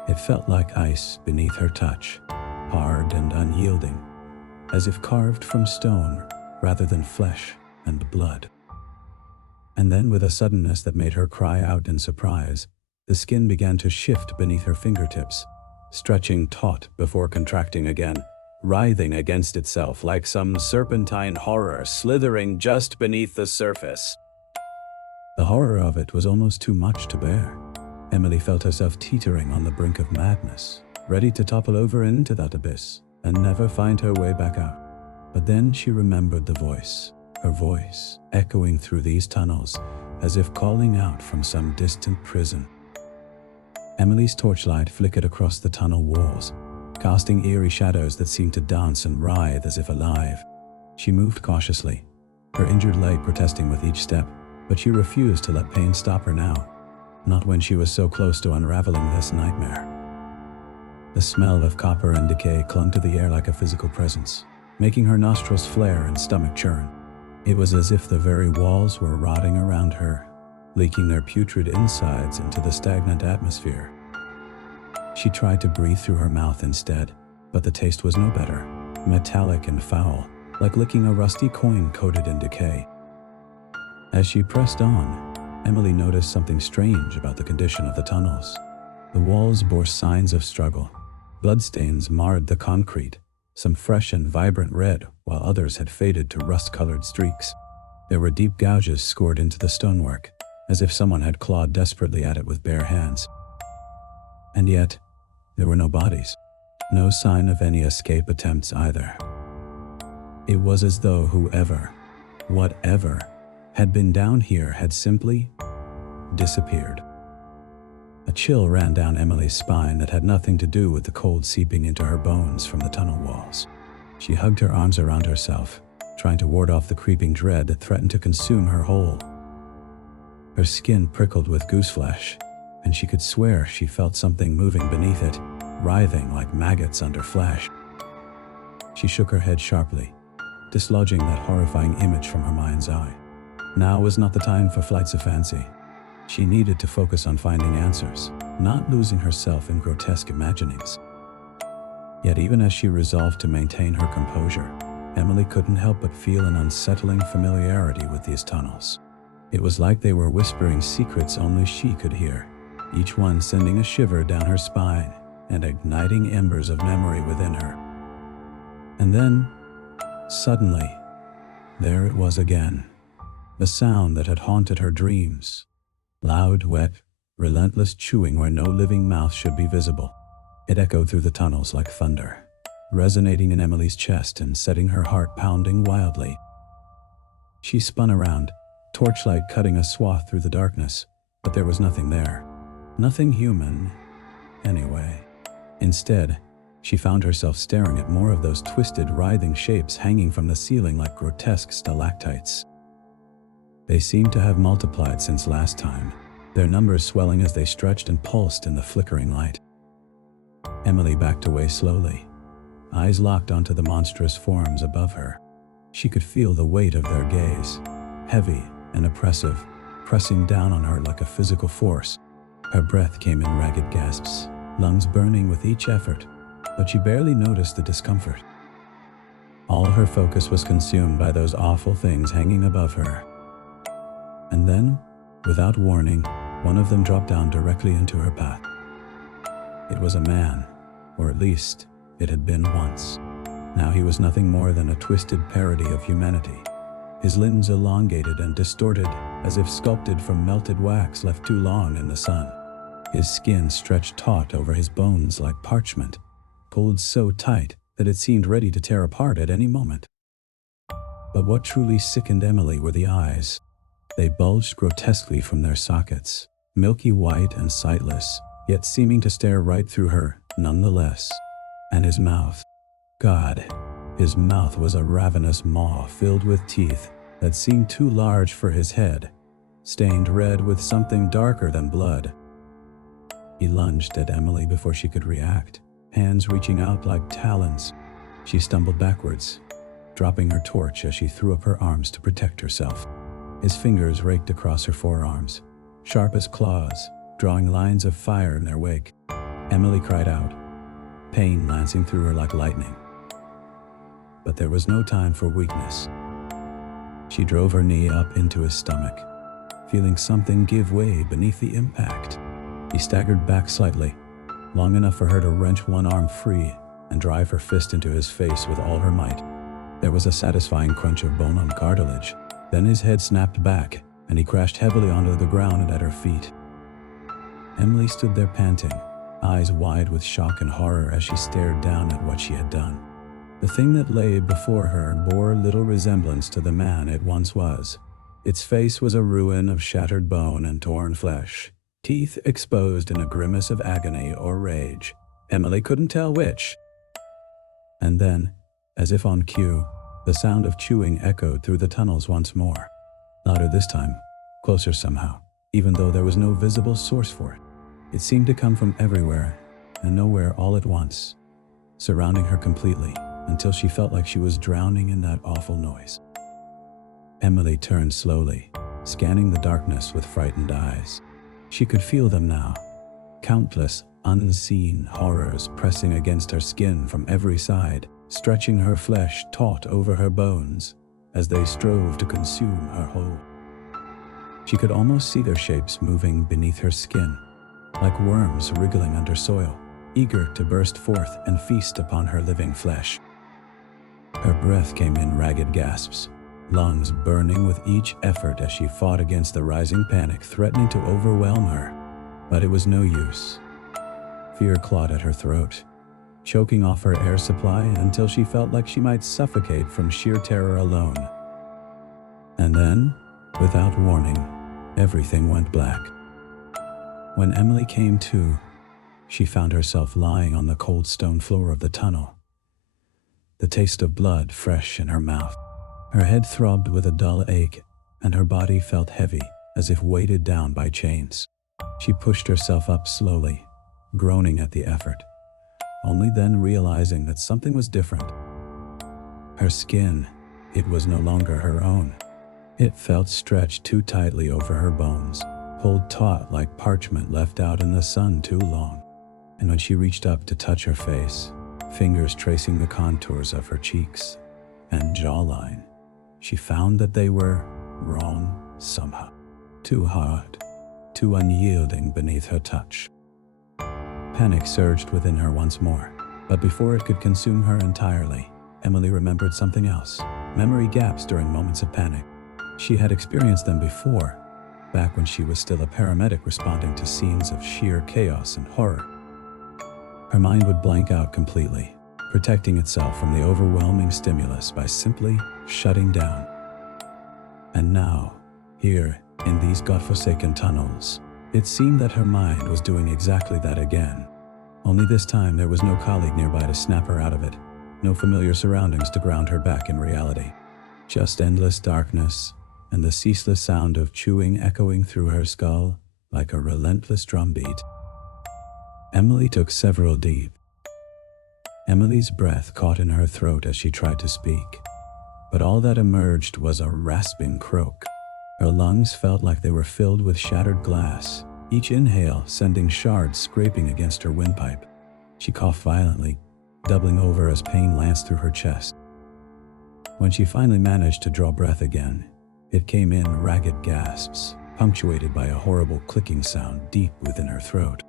It felt like ice beneath her touch, hard and unyielding, as if carved from stone rather than flesh and blood. And then, with a suddenness that made her cry out in surprise, the skin began to shift beneath her fingertips, stretching taut before contracting again, writhing against itself like some serpentine horror slithering just beneath the surface. The horror of it was almost too much to bear. Emily felt herself teetering on the brink of madness, ready to topple over into that abyss and never find her way back out. But then she remembered the voice, her voice echoing through these tunnels as if calling out from some distant prison. Emily's torchlight flickered across the tunnel walls, casting eerie shadows that seemed to dance and writhe as if alive. She moved cautiously, her injured leg protesting with each step, but she refused to let pain stop her now, not when she was so close to unraveling this nightmare. The smell of copper and decay clung to the air like a physical presence, making her nostrils flare and stomach churn. It was as if the very walls were rotting around her, leaking their putrid insides into the stagnant atmosphere. She tried to breathe through her mouth instead, but the taste was no better, metallic and foul, like licking a rusty coin coated in decay. As she pressed on, Emily noticed something strange about the condition of the tunnels. The walls bore signs of struggle. Bloodstains marred the concrete, some fresh and vibrant red, while others had faded to rust-colored streaks. There were deep gouges scored into the stonework, as if someone had clawed desperately at it with bare hands. And yet, there were no bodies, no sign of any escape attempts either. It was as though whoever, whatever, had been down here had simply disappeared. A chill ran down Emily's spine that had nothing to do with the cold seeping into her bones from the tunnel walls. She hugged her arms around herself, trying to ward off the creeping dread that threatened to consume her whole. Her skin prickled with gooseflesh, and she could swear she felt something moving beneath it, writhing like maggots under flesh. She shook her head sharply, dislodging that horrifying image from her mind's eye. Now was not the time for flights of fancy. She needed to focus on finding answers, not losing herself in grotesque imaginings. Yet even as she resolved to maintain her composure, Emily couldn't help but feel an unsettling familiarity with these tunnels. It was like they were whispering secrets only she could hear, each one sending a shiver down her spine and igniting embers of memory within her. And then, suddenly, there it was again, the sound that had haunted her dreams. Loud, wet, relentless chewing where no living mouth should be visible. It echoed through the tunnels like thunder, resonating in Emily's chest and setting her heart pounding wildly. She spun around, torchlight cutting a swath through the darkness, but there was nothing there. Nothing human, anyway. Instead, she found herself staring at more of those twisted, writhing shapes hanging from the ceiling like grotesque stalactites. They seemed to have multiplied since last time, their numbers swelling as they stretched and pulsed in the flickering light. Emily backed away slowly, eyes locked onto the monstrous forms above her. She could feel the weight of their gaze, heavy and oppressive, pressing down on her like a physical force. Her breath came in ragged gasps, lungs burning with each effort, but she barely noticed the discomfort. All her focus was consumed by those awful things hanging above her. And then, without warning, one of them dropped down directly into her path. It was a man, or at least, it had been once. Now he was nothing more than a twisted parody of humanity, his limbs elongated and distorted as if sculpted from melted wax left too long in the sun. His skin stretched taut over his bones like parchment, pulled so tight that it seemed ready to tear apart at any moment. But what truly sickened Emily were the eyes. They bulged grotesquely from their sockets, milky white and sightless, yet seeming to stare right through her, nonetheless. And his mouth. God, his mouth was a ravenous maw filled with teeth that seemed too large for his head, stained red with something darker than blood. He lunged at Emily before she could react, hands reaching out like talons. She stumbled backwards, dropping her torch as she threw up her arms to protect herself. His fingers raked across her forearms, sharp as claws, drawing lines of fire in their wake. Emily cried out, pain lancing through her like lightning. But there was no time for weakness. She drove her knee up into his stomach, feeling something give way beneath the impact. He staggered back slightly, long enough for her to wrench one arm free and drive her fist into his face with all her might. There was a satisfying crunch of bone on cartilage. Then his head snapped back, and he crashed heavily onto the ground and at her feet. Emily stood there panting, eyes wide with shock and horror as she stared down at what she had done. The thing that lay before her bore little resemblance to the man it once was. Its face was a ruin of shattered bone and torn flesh, teeth exposed in a grimace of agony or rage. Emily couldn't tell which. And then, as if on cue, the sound of chewing echoed through the tunnels once more. Louder this time, closer somehow, even though there was no visible source for it. It seemed to come from everywhere and nowhere all at once, surrounding her completely until she felt like she was drowning in that awful noise. Emily turned slowly, scanning the darkness with frightened eyes. She could feel them now, countless unseen horrors pressing against her skin from every side, stretching her flesh taut over her bones as they strove to consume her whole. She could almost see their shapes moving beneath her skin, like worms wriggling under soil, eager to burst forth and feast upon her living flesh. Her breath came in ragged gasps, lungs burning with each effort as she fought against the rising panic threatening to overwhelm her. But it was no use. Fear clawed at her throat, choking off her air supply until she felt like she might suffocate from sheer terror alone. And then, without warning, everything went black. When Emily came to, she found herself lying on the cold stone floor of the tunnel, the taste of blood fresh in her mouth. Her head throbbed with a dull ache, and her body felt heavy, as if weighted down by chains. She pushed herself up slowly, groaning at the effort, only then realizing that something was different. Her skin, it was no longer her own. It felt stretched too tightly over her bones, pulled taut like parchment left out in the sun too long. And when she reached up to touch her face, fingers tracing the contours of her cheeks and jawline, she found that they were wrong somehow. Too hard, too unyielding beneath her touch. Panic surged within her once more, but before it could consume her entirely, Emily remembered something else. Memory gaps during moments of panic. She had experienced them before, back when she was still a paramedic responding to scenes of sheer chaos and horror. Her mind would blank out completely, protecting itself from the overwhelming stimulus by simply shutting down. And now, here, in these godforsaken tunnels, it seemed that her mind was doing exactly that again. Only this time there was no colleague nearby to snap her out of it, no familiar surroundings to ground her back in reality. Just endless darkness, and the ceaseless sound of chewing echoing through her skull like a relentless drumbeat. Emily took several deep. Emily's breath caught in her throat as she tried to speak, but all that emerged was a rasping croak. Her lungs felt like they were filled with shattered glass, each inhale sending shards scraping against her windpipe. She coughed violently, doubling over as pain lanced through her chest. When she finally managed to draw breath again, it came in ragged gasps, punctuated by a horrible clicking sound deep within her throat.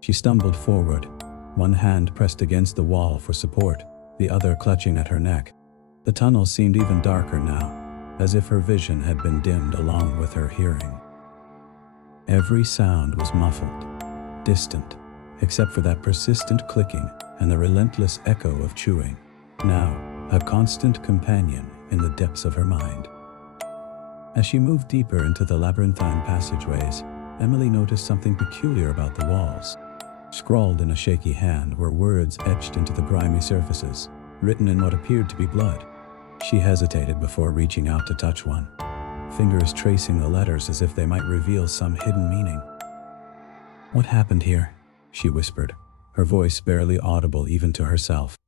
She stumbled forward, one hand pressed against the wall for support, the other clutching at her neck. The tunnel seemed even darker now, as if her vision had been dimmed along with her hearing. Every sound was muffled, distant, except for that persistent clicking and the relentless echo of chewing, now a constant companion in the depths of her mind. As she moved deeper into the labyrinthine passageways, Emily noticed something peculiar about the walls. Scrawled in a shaky hand were words etched into the grimy surfaces, written in what appeared to be blood. She hesitated before reaching out to touch one, fingers tracing the letters as if they might reveal some hidden meaning. "What happened here?" she whispered, her voice barely audible even to herself.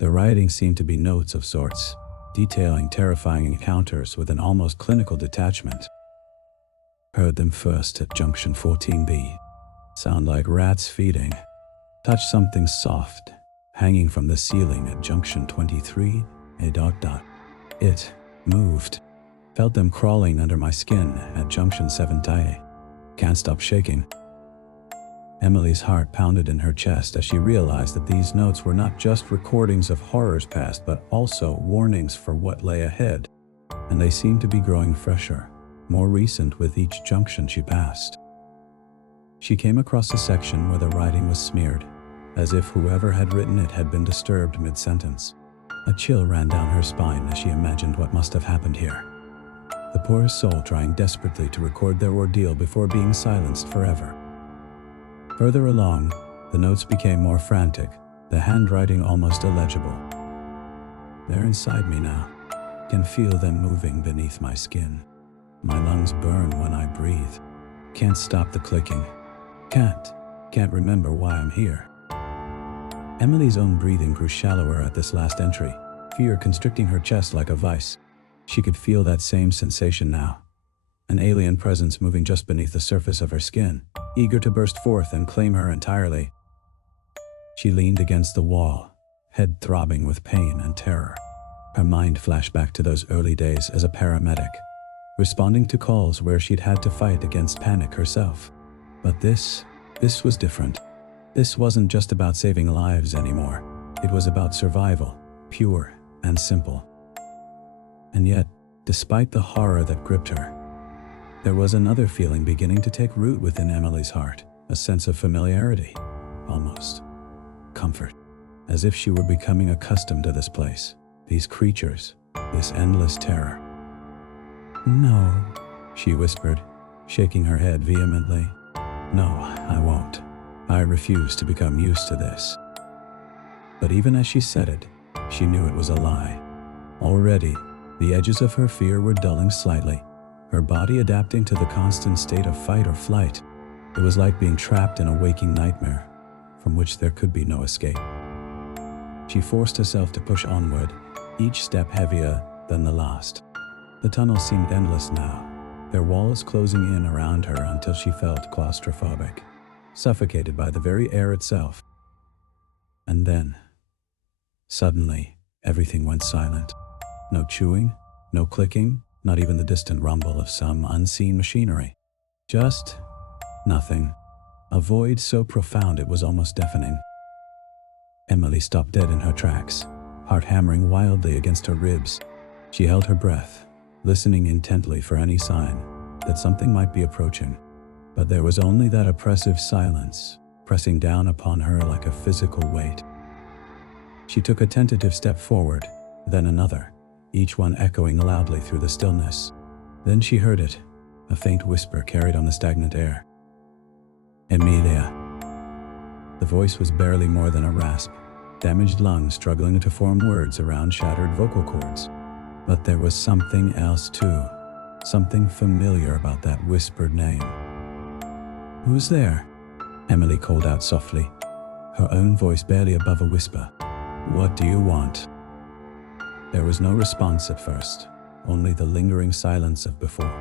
The writing seemed to be notes of sorts, detailing terrifying encounters with an almost clinical detachment. "Heard them first at junction 14B. Sound like rats feeding. Touch something soft, hanging from the ceiling at junction 23, . It moved. Felt them crawling under my skin at junction 7. Can't stop shaking." Emily's heart pounded in her chest as she realized that these notes were not just recordings of horrors past, but also warnings for what lay ahead, and they seemed to be growing fresher, more recent with each junction she passed. She came across a section where the writing was smeared, as if whoever had written it had been disturbed mid-sentence. A chill ran down her spine as she imagined what must have happened here. The poor soul trying desperately to record their ordeal before being silenced forever. Further along, the notes became more frantic, the handwriting almost illegible. "They're inside me now. Can feel them moving beneath my skin. My lungs burn when I breathe. Can't stop the clicking. Can't remember why I'm here." Emily's own breathing grew shallower at this last entry, fear constricting her chest like a vice. She could feel that same sensation now. An alien presence moving just beneath the surface of her skin, eager to burst forth and claim her entirely. She leaned against the wall, head throbbing with pain and terror. Her mind flashed back to those early days as a paramedic, responding to calls where she'd had to fight against panic herself. But this was different. This wasn't just about saving lives anymore. It was about survival, pure and simple. And yet, despite the horror that gripped her, there was another feeling beginning to take root within Emily's heart, a sense of familiarity, almost comfort, as if she were becoming accustomed to this place, these creatures, this endless terror. "No," she whispered, shaking her head vehemently. "No, I won't. I refuse to become used to this." But even as she said it, she knew it was a lie. Already, The edges of her fear were dulling slightly, her body adapting to the constant state of fight or flight. It was like being trapped in a waking nightmare, from which there could be no escape. She forced herself to push onward, each step heavier than the last. The tunnel seemed endless now, their walls closing in around her until she felt claustrophobic, suffocated by the very air itself. And then, suddenly, everything went silent. No chewing, no clicking, not even the distant rumble of some unseen machinery. Just nothing. A void so profound it was almost deafening. Emily stopped dead in her tracks, heart hammering wildly against her ribs. She held her breath, listening intently for any sign that something might be approaching. But there was only that oppressive silence, pressing down upon her like a physical weight. She took a tentative step forward, then another, each one echoing loudly through the stillness. Then she heard it, a faint whisper carried on the stagnant air. "Emilia." The voice was barely more than a rasp, damaged lungs struggling to form words around shattered vocal cords. But there was something else too, something familiar about that whispered name. "Who's there?" Emily called out softly, her own voice barely above a whisper. "What do you want?" There was no response at first, only the lingering silence of before.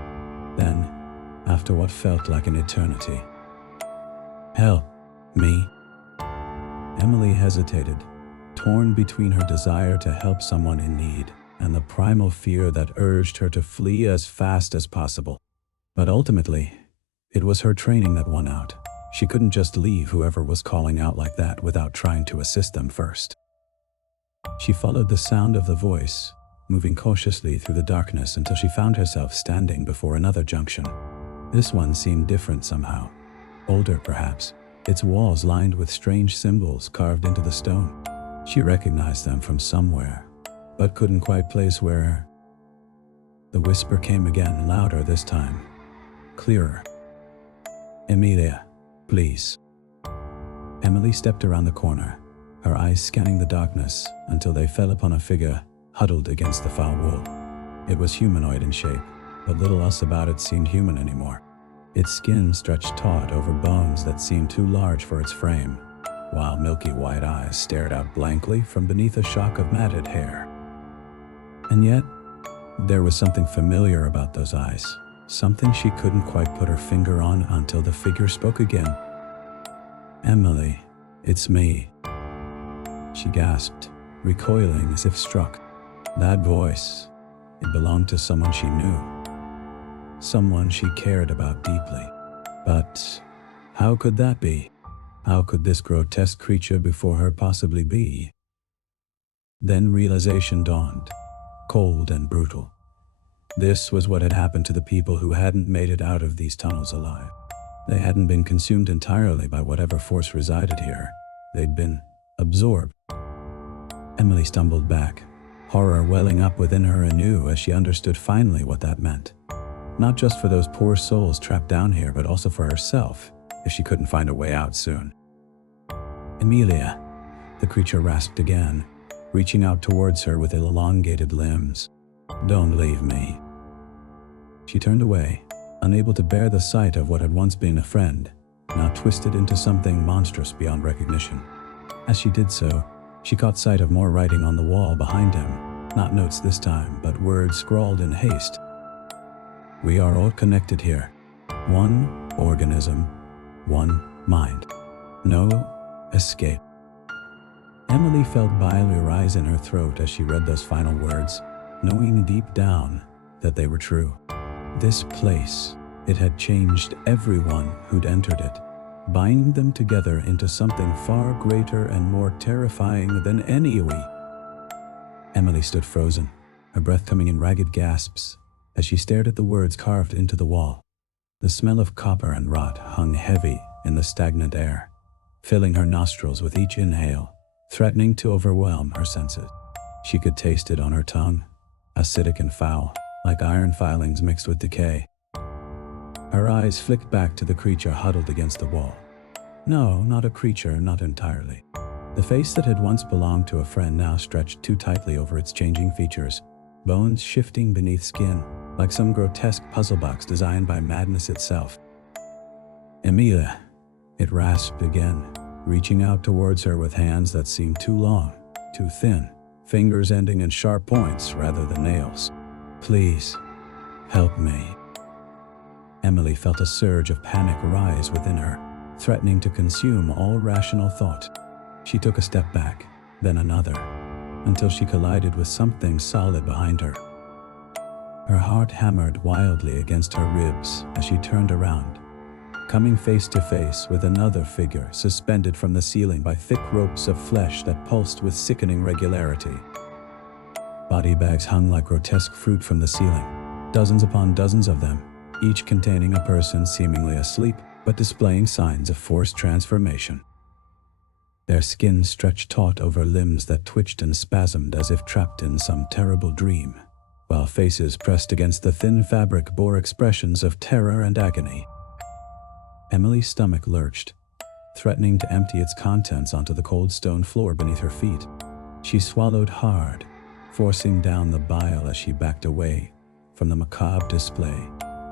Then, after what felt like an eternity, "Help me." Emily hesitated, torn between her desire to help someone in need and the primal fear that urged her to flee as fast as possible. But ultimately, it was her training that won out. She couldn't just leave whoever was calling out like that without trying to assist them first. She followed the sound of the voice, moving cautiously through the darkness until she found herself standing before another junction. This one seemed different somehow. Older, perhaps, its walls lined with strange symbols carved into the stone. She recognized them from somewhere, but couldn't quite place where. The whisper came again, louder this time, clearer. "Emilia, please." Emily stepped around the corner, her eyes scanning the darkness until they fell upon a figure huddled against the far wall. It was humanoid in shape, but little else about it seemed human anymore. Its skin stretched taut over bones that seemed too large for its frame, while milky white eyes stared out blankly from beneath a shock of matted hair. And yet, there was something familiar about those eyes, something she couldn't quite put her finger on until the figure spoke again. "Emily, it's me," she gasped, recoiling as if struck. That voice, it belonged to someone she knew, someone she cared about deeply. But how could that be? How could this grotesque creature before her possibly be? Then realization dawned, cold and brutal. This was what had happened to the people who hadn't made it out of these tunnels alive. They hadn't been consumed entirely by whatever force resided here. They'd been absorbed. Emily stumbled back, horror welling up within her anew as she understood finally what that meant. Not just for those poor souls trapped down here, but also for herself, if she couldn't find a way out soon. "Emilia," the creature rasped again, reaching out towards her with elongated limbs. "Don't leave me." She turned away, unable to bear the sight of what had once been a friend, now twisted into something monstrous beyond recognition. As she did so, she caught sight of more writing on the wall behind him, not notes this time, but words scrawled in haste. "We are all connected here. One organism, one mind. No escape." Emily felt bile rise in her throat as she read those final words, knowing deep down that they were true. This place, it had changed everyone who'd entered it, binding them together into something far greater and more terrifying than any we. Emily stood frozen, her breath coming in ragged gasps as she stared at the words carved into the wall. The smell of copper and rot hung heavy in the stagnant air, filling her nostrils with each inhale, threatening to overwhelm her senses. She could taste it on her tongue, acidic and foul, like iron filings mixed with decay. Her eyes flicked back to the creature huddled against the wall. No, not a creature, not entirely. The face that had once belonged to a friend now stretched too tightly over its changing features, bones shifting beneath skin, like some grotesque puzzle box designed by madness itself. "Emilia," it rasped again, reaching out towards her with hands that seemed too long, too thin, fingers ending in sharp points rather than nails. "Please, help me." Emily felt a surge of panic rise within her, threatening to consume all rational thought. She took a step back, then another, until she collided with something solid behind her. Her heart hammered wildly against her ribs as she turned around, coming face to face with another figure suspended from the ceiling by thick ropes of flesh that pulsed with sickening regularity. Body bags hung like grotesque fruit from the ceiling, dozens upon dozens of them, each containing a person seemingly asleep but displaying signs of forced transformation. Their skin stretched taut over limbs that twitched and spasmed as if trapped in some terrible dream, while faces pressed against the thin fabric bore expressions of terror and agony. Emily's stomach lurched, threatening to empty its contents onto the cold stone floor beneath her feet. She swallowed hard, forcing down the bile as she backed away from the macabre display,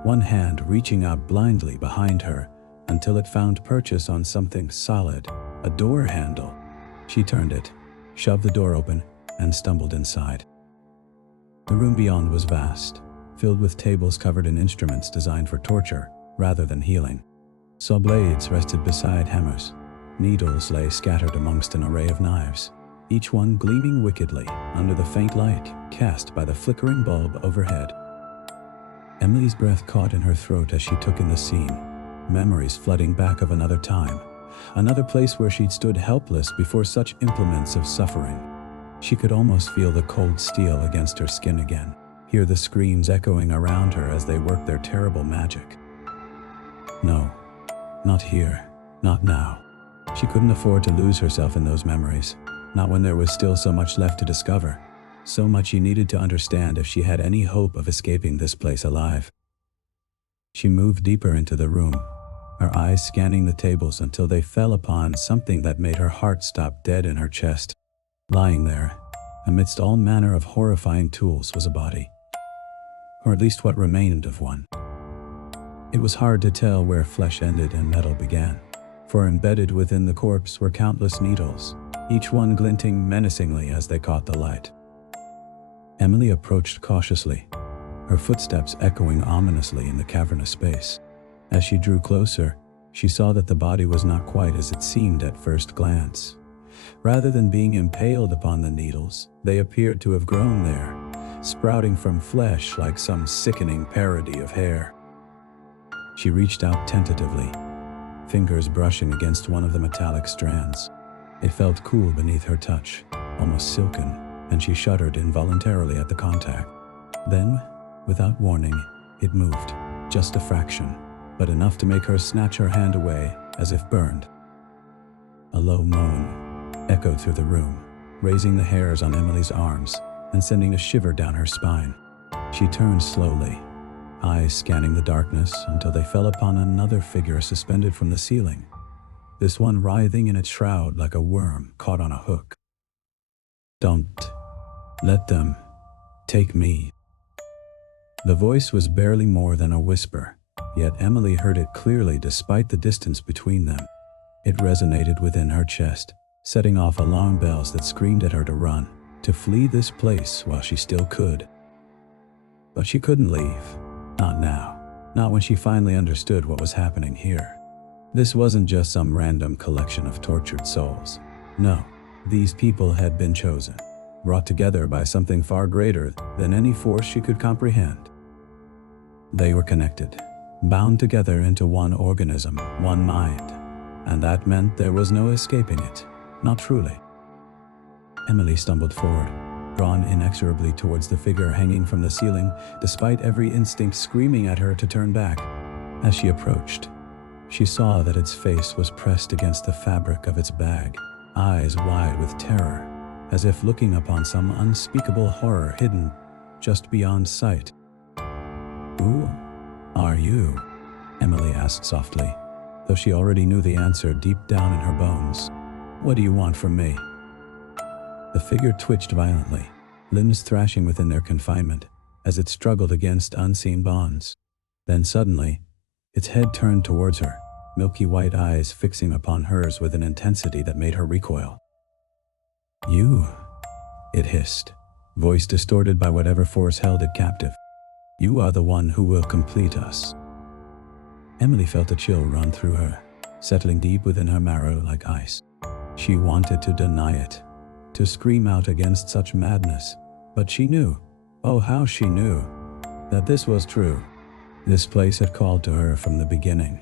one hand reaching out blindly behind her until it found purchase on something solid, a door handle. She turned it, shoved the door open, and stumbled inside. The room beyond was vast, filled with tables covered in instruments designed for torture rather than healing. Saw blades rested beside hammers. Needles lay scattered amongst an array of knives, each one gleaming wickedly under the faint light cast by the flickering bulb overhead. Emily's breath caught in her throat as she took in the scene, memories flooding back of another time, another place where she'd stood helpless before such implements of suffering. She could almost feel the cold steel against her skin again, hear the screams echoing around her as they worked their terrible magic. No, not here, not now. She couldn't afford to lose herself in those memories, not when there was still so much left to discover, so much she needed to understand if she had any hope of escaping this place alive. She moved deeper into the room, her eyes scanning the tables until they fell upon something that made her heart stop dead in her chest. Lying there, amidst all manner of horrifying tools, was a body, or at least what remained of one. It was hard to tell where flesh ended and metal began, for embedded within the corpse were countless needles, each one glinting menacingly as they caught the light. Emily approached cautiously, her footsteps echoing ominously in the cavernous space. As she drew closer, she saw that the body was not quite as it seemed at first glance. Rather than being impaled upon the needles, they appeared to have grown there, sprouting from flesh like some sickening parody of hair. She reached out tentatively, fingers brushing against one of the metallic strands. It felt cool beneath her touch, almost silken, and she shuddered involuntarily at the contact. Then, without warning, it moved, just a fraction, but enough to make her snatch her hand away as if burned. A low moan echoed through the room, raising the hairs on Emily's arms and sending a shiver down her spine. She turned slowly, eyes scanning the darkness until they fell upon another figure suspended from the ceiling, this one writhing in its shroud like a worm caught on a hook. "Don't let them take me." The voice was barely more than a whisper, yet Emily heard it clearly despite the distance between them. It resonated within her chest, setting off alarm bells that screamed at her to run, to flee this place while she still could. But she couldn't leave. Not now. Not when she finally understood what was happening here. This wasn't just some random collection of tortured souls. No, these people had been chosen, brought together by something far greater than any force she could comprehend. They were connected, bound together into one organism, one mind, and that meant there was no escaping it. Not truly. Emily stumbled forward, drawn inexorably towards the figure hanging from the ceiling, despite every instinct screaming at her to turn back. As she approached, she saw that its face was pressed against the fabric of its bag, eyes wide with terror, as if looking upon some unspeakable horror hidden just beyond sight. "Who are you?" Emily asked softly, though she already knew the answer deep down in her bones. "What do you want from me?" The figure twitched violently, limbs thrashing within their confinement as it struggled against unseen bonds. Then suddenly, its head turned towards her, milky white eyes fixing upon hers with an intensity that made her recoil. "You," it hissed, voice distorted by whatever force held it captive. "You are the one who will complete us." Emily felt a chill run through her, settling deep within her marrow like ice. She wanted to deny it, to scream out against such madness, but she knew, oh how she knew, that this was true. This place had called to her from the beginning,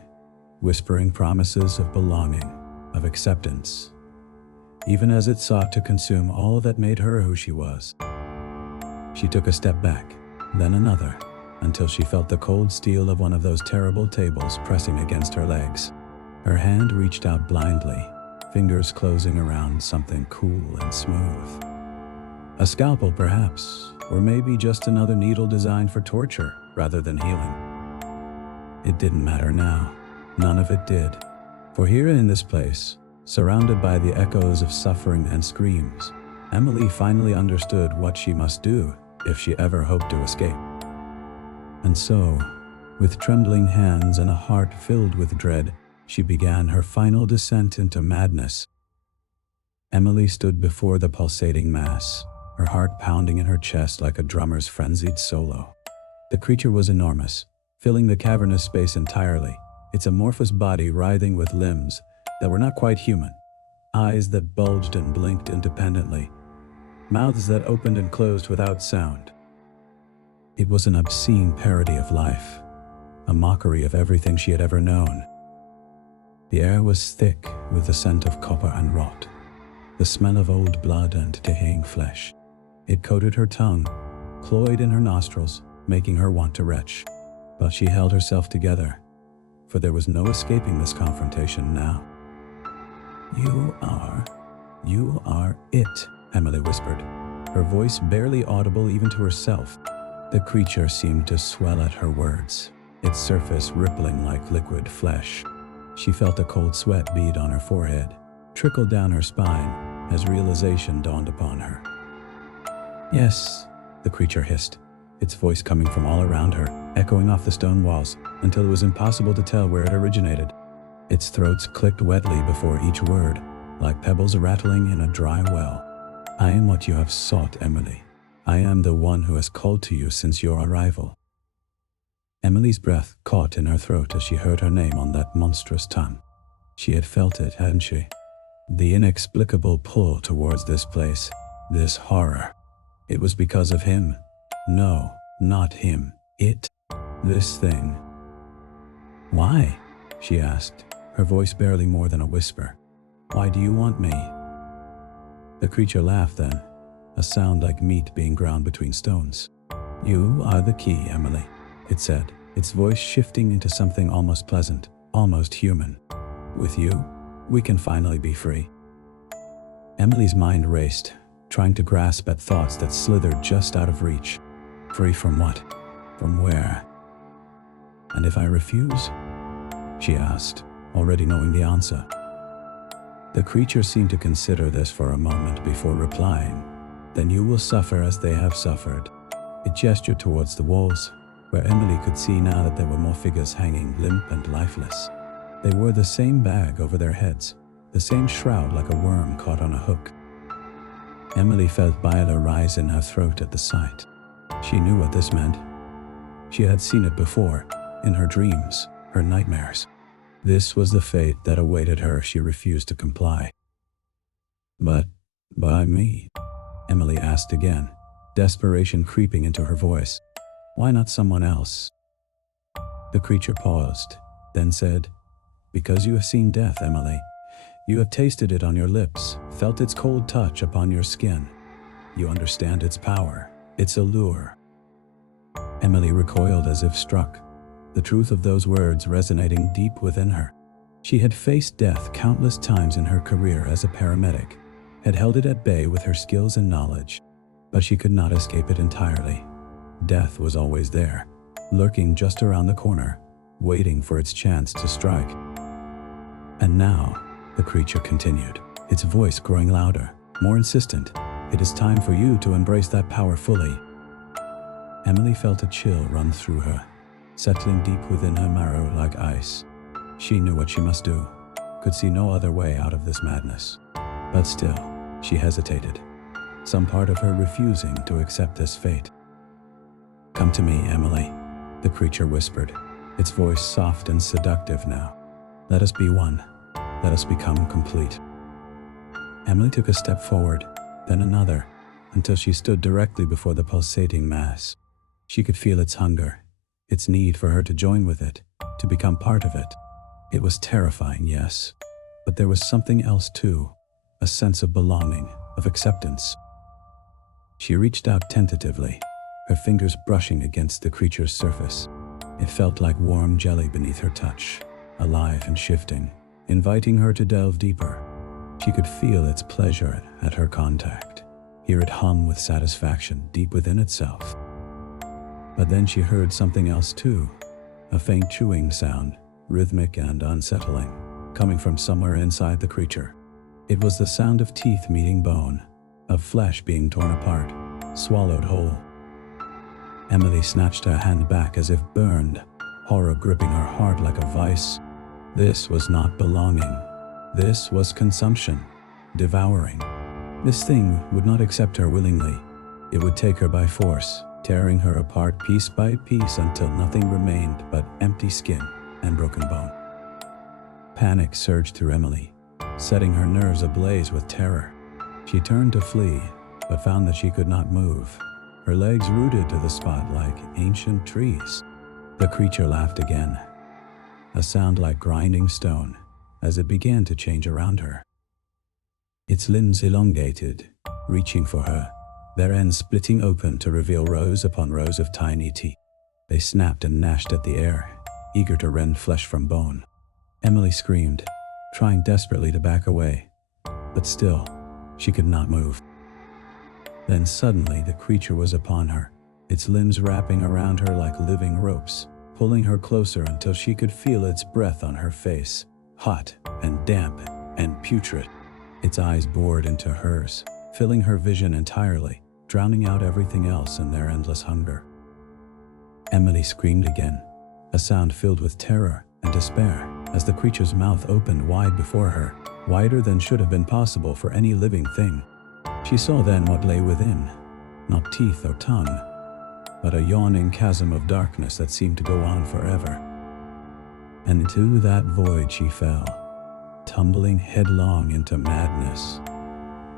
whispering promises of belonging, of acceptance, even as it sought to consume all that made her who she was. She took a step back, then another, until she felt the cold steel of one of those terrible tables pressing against her legs. Her hand reached out blindly, fingers closing around something cool and smooth. A scalpel, perhaps, or maybe just another needle designed for torture rather than healing. It didn't matter now. None of it did. For here in this place, surrounded by the echoes of suffering and screams, Emily finally understood what she must do if she ever hoped to escape. And so, with trembling hands and a heart filled with dread, she began her final descent into madness. Emily stood before the pulsating mass, her heart pounding in her chest like a drummer's frenzied solo. The creature was enormous, filling the cavernous space entirely, its amorphous body writhing with limbs that were not quite human, eyes that bulged and blinked independently, mouths that opened and closed without sound. It was an obscene parody of life, a mockery of everything she had ever known. The air was thick with the scent of copper and rot, the smell of old blood and decaying flesh. It coated her tongue, cloyed in her nostrils, making her want to retch. But she held herself together, for there was no escaping this confrontation now. You are it," Emily whispered, her voice barely audible even to herself. The creature seemed to swell at her words, its surface rippling like liquid flesh. She felt a cold sweat bead on her forehead, trickle down her spine as realization dawned upon her. "Yes," the creature hissed, its voice coming from all around her, echoing off the stone walls until it was impossible to tell where it originated. Its throats clicked wetly before each word, like pebbles rattling in a dry well. "I am what you have sought, Emily. I am the one who has called to you since your arrival." Emily's breath caught in her throat as she heard her name on that monstrous tongue. She had felt it, hadn't she? The inexplicable pull towards this place, this horror. It was because of him. No, not him. It. This thing. "Why?" she asked, her voice barely more than a whisper. "Why do you want me?" The creature laughed then, a sound like meat being ground between stones. "You are the key, Emily," it said, its voice shifting into something almost pleasant, almost human. "With you, we can finally be free." Emily's mind raced, trying to grasp at thoughts that slithered just out of reach. Free from what? From where? "And if I refuse?" she asked, already knowing the answer. The creature seemed to consider this for a moment before replying. "Then you will suffer as they have suffered." It gestured towards the walls, where Emily could see now that there were more figures hanging limp and lifeless. They wore the same bag over their heads, the same shroud like a worm caught on a hook. Emily felt bile rise in her throat at the sight. She knew what this meant. She had seen it before, in her dreams, her nightmares. This was the fate that awaited her if she refused to comply. "But, by me?" Emily asked again, desperation creeping into her voice. "Why not someone else?" The creature paused, then said, "Because you have seen death, Emily. You have tasted it on your lips, felt its cold touch upon your skin. You understand its power, its allure." Emily recoiled as if struck, the truth of those words resonating deep within her. She had faced death countless times in her career as a paramedic, had held it at bay with her skills and knowledge, but she could not escape it entirely. Death was always there, lurking just around the corner, waiting for its chance to strike. And now, the creature continued, its voice growing louder, more insistent, It is time for you to embrace that power fully. Emily felt a chill run through her, settling deep within her marrow like ice. She knew what she must do, could see no other way out of this madness. But still, she hesitated, some part of her refusing to accept this fate. "Come to me, Emily," the creature whispered, its voice soft and seductive now. "Let us be one. Let us become complete." Emily took a step forward, then another, until she stood directly before the pulsating mass. She could feel its hunger, its need for her to join with it, to become part of it. It was terrifying, yes, but there was something else too, a sense of belonging, of acceptance. She reached out tentatively, her fingers brushing against the creature's surface. It felt like warm jelly beneath her touch, alive and shifting, inviting her to delve deeper. She could feel its pleasure at her contact, hear it hum with satisfaction deep within itself. But then she heard something else too, a faint chewing sound, rhythmic and unsettling, coming from somewhere inside the creature. It was the sound of teeth meeting bone, of flesh being torn apart, swallowed whole. Emily snatched her hand back as if burned, horror gripping her heart like a vice. This was not belonging. This was consumption, devouring. This thing would not accept her willingly. It would take her by force, tearing her apart piece by piece until nothing remained but empty skin and broken bone. Panic surged through Emily, setting her nerves ablaze with terror. She turned to flee, but found that she could not move, her legs rooted to the spot like ancient trees. The creature laughed again, a sound like grinding stone, as it began to change around her. Its limbs elongated, reaching for her, their ends splitting open to reveal rows upon rows of tiny teeth. They snapped and gnashed at the air, eager to rend flesh from bone. Emily screamed, trying desperately to back away, but still, she could not move. Then suddenly the creature was upon her, its limbs wrapping around her like living ropes, pulling her closer until she could feel its breath on her face, hot and damp and putrid. Its eyes bored into hers, filling her vision entirely, drowning out everything else in their endless hunger. Emily screamed again, a sound filled with terror and despair, as the creature's mouth opened wide before her, wider than should have been possible for any living thing. She saw then what lay within, not teeth or tongue, but a yawning chasm of darkness that seemed to go on forever. And into that void she fell, tumbling headlong into madness,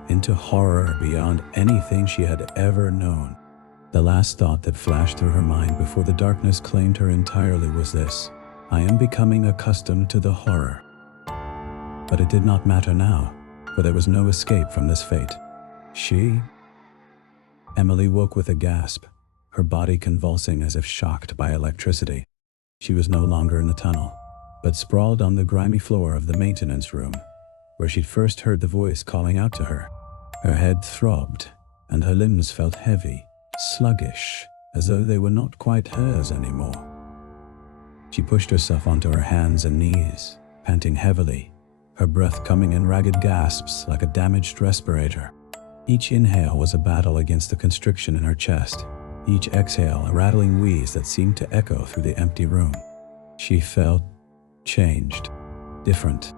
into horror beyond anything she had ever known. The last thought that flashed through her mind before the darkness claimed her entirely was this: I am becoming accustomed to the horror. But it did not matter now, for there was no escape from this fate. Emily woke with a gasp, her body convulsing as if shocked by electricity. She was no longer in the tunnel, but sprawled on the grimy floor of the maintenance room, where she'd first heard the voice calling out to her. Her head throbbed, and her limbs felt heavy, sluggish, as though they were not quite hers anymore. She pushed herself onto her hands and knees, panting heavily, her breath coming in ragged gasps like a damaged respirator. Each inhale was a battle against the constriction in her chest, each exhale a rattling wheeze that seemed to echo through the empty room. She felt changed, different.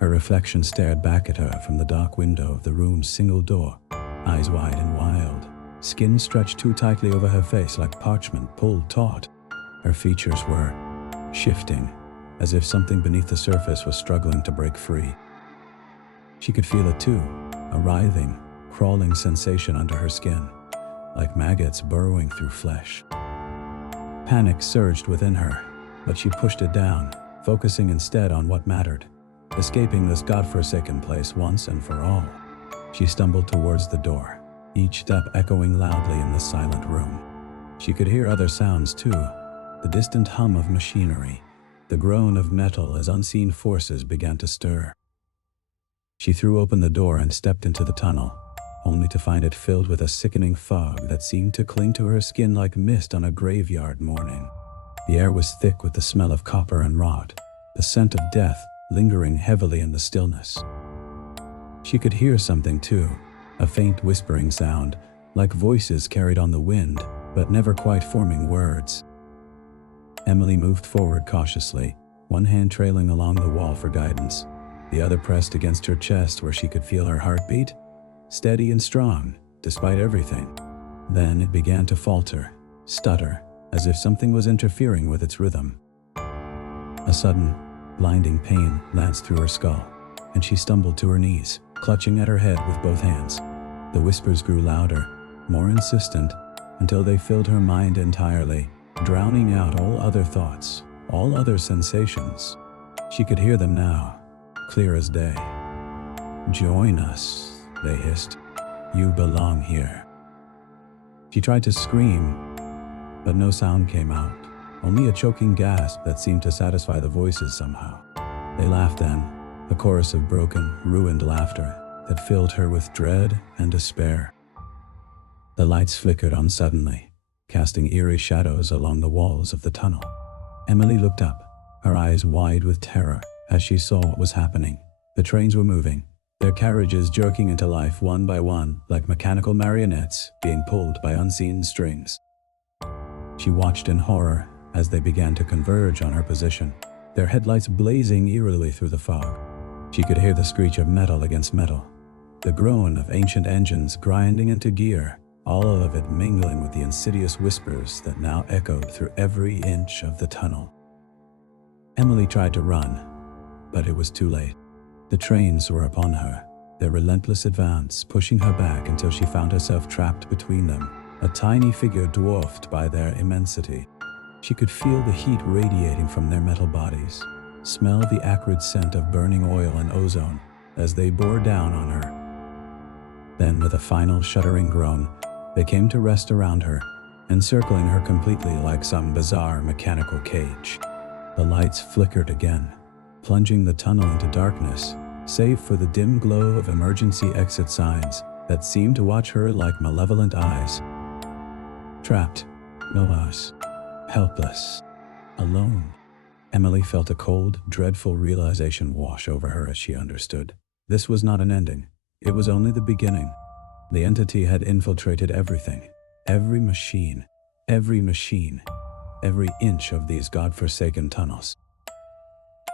Her reflection stared back at her from the dark window of the room's single door, eyes wide and wild, skin stretched too tightly over her face like parchment pulled taut. Her features were shifting, as if something beneath the surface was struggling to break free. She could feel it too, a writhing, crawling sensation under her skin, like maggots burrowing through flesh. Panic surged within her, but she pushed it down, focusing instead on what mattered, escaping this godforsaken place once and for all. She stumbled towards the door, each step echoing loudly in the silent room. She could hear other sounds too, the distant hum of machinery, the groan of metal as unseen forces began to stir. She threw open the door and stepped into the tunnel, only to find it filled with a sickening fog that seemed to cling to her skin like mist on a graveyard morning. The air was thick with the smell of copper and rot, the scent of death lingering heavily in the stillness. She could hear something too, a faint whispering sound, like voices carried on the wind, but never quite forming words. Emily moved forward cautiously, one hand trailing along the wall for guidance, the other pressed against her chest where she could feel her heartbeat, steady and strong, despite everything. Then it began to falter, stutter, as if something was interfering with its rhythm. A sudden, blinding pain lanced through her skull, and she stumbled to her knees, clutching at her head with both hands. The whispers grew louder, more insistent, until they filled her mind entirely, drowning out all other thoughts, all other sensations. She could hear them now, clear as day. "Join us," they hissed. "You belong here." She tried to scream, but no sound came out, only a choking gasp that seemed to satisfy the voices somehow. They laughed then, a chorus of broken, ruined laughter that filled her with dread and despair. The lights flickered on suddenly, casting eerie shadows along the walls of the tunnel. Emily looked up, her eyes wide with terror, as she saw what was happening. The trains were moving, their carriages jerking into life one by one like mechanical marionettes being pulled by unseen strings. She watched in horror as they began to converge on her position, their headlights blazing eerily through the fog. She could hear the screech of metal against metal, the groan of ancient engines grinding into gear, all of it mingling with the insidious whispers that now echoed through every inch of the tunnel. Emily tried to run, but it was too late. The trains were upon her, their relentless advance pushing her back until she found herself trapped between them, a tiny figure dwarfed by their immensity. She could feel the heat radiating from their metal bodies, smell the acrid scent of burning oil and ozone as they bore down on her. Then, with a final shuddering groan, they came to rest around her, encircling her completely like some bizarre mechanical cage. The lights flickered again, plunging the tunnel into darkness, save for the dim glow of emergency exit signs that seemed to watch her like malevolent eyes. Trapped, no house, helpless, alone. Emily felt a cold, dreadful realization wash over her as she understood. This was not an ending. It was only the beginning. The entity had infiltrated everything, every machine, every inch of these godforsaken tunnels.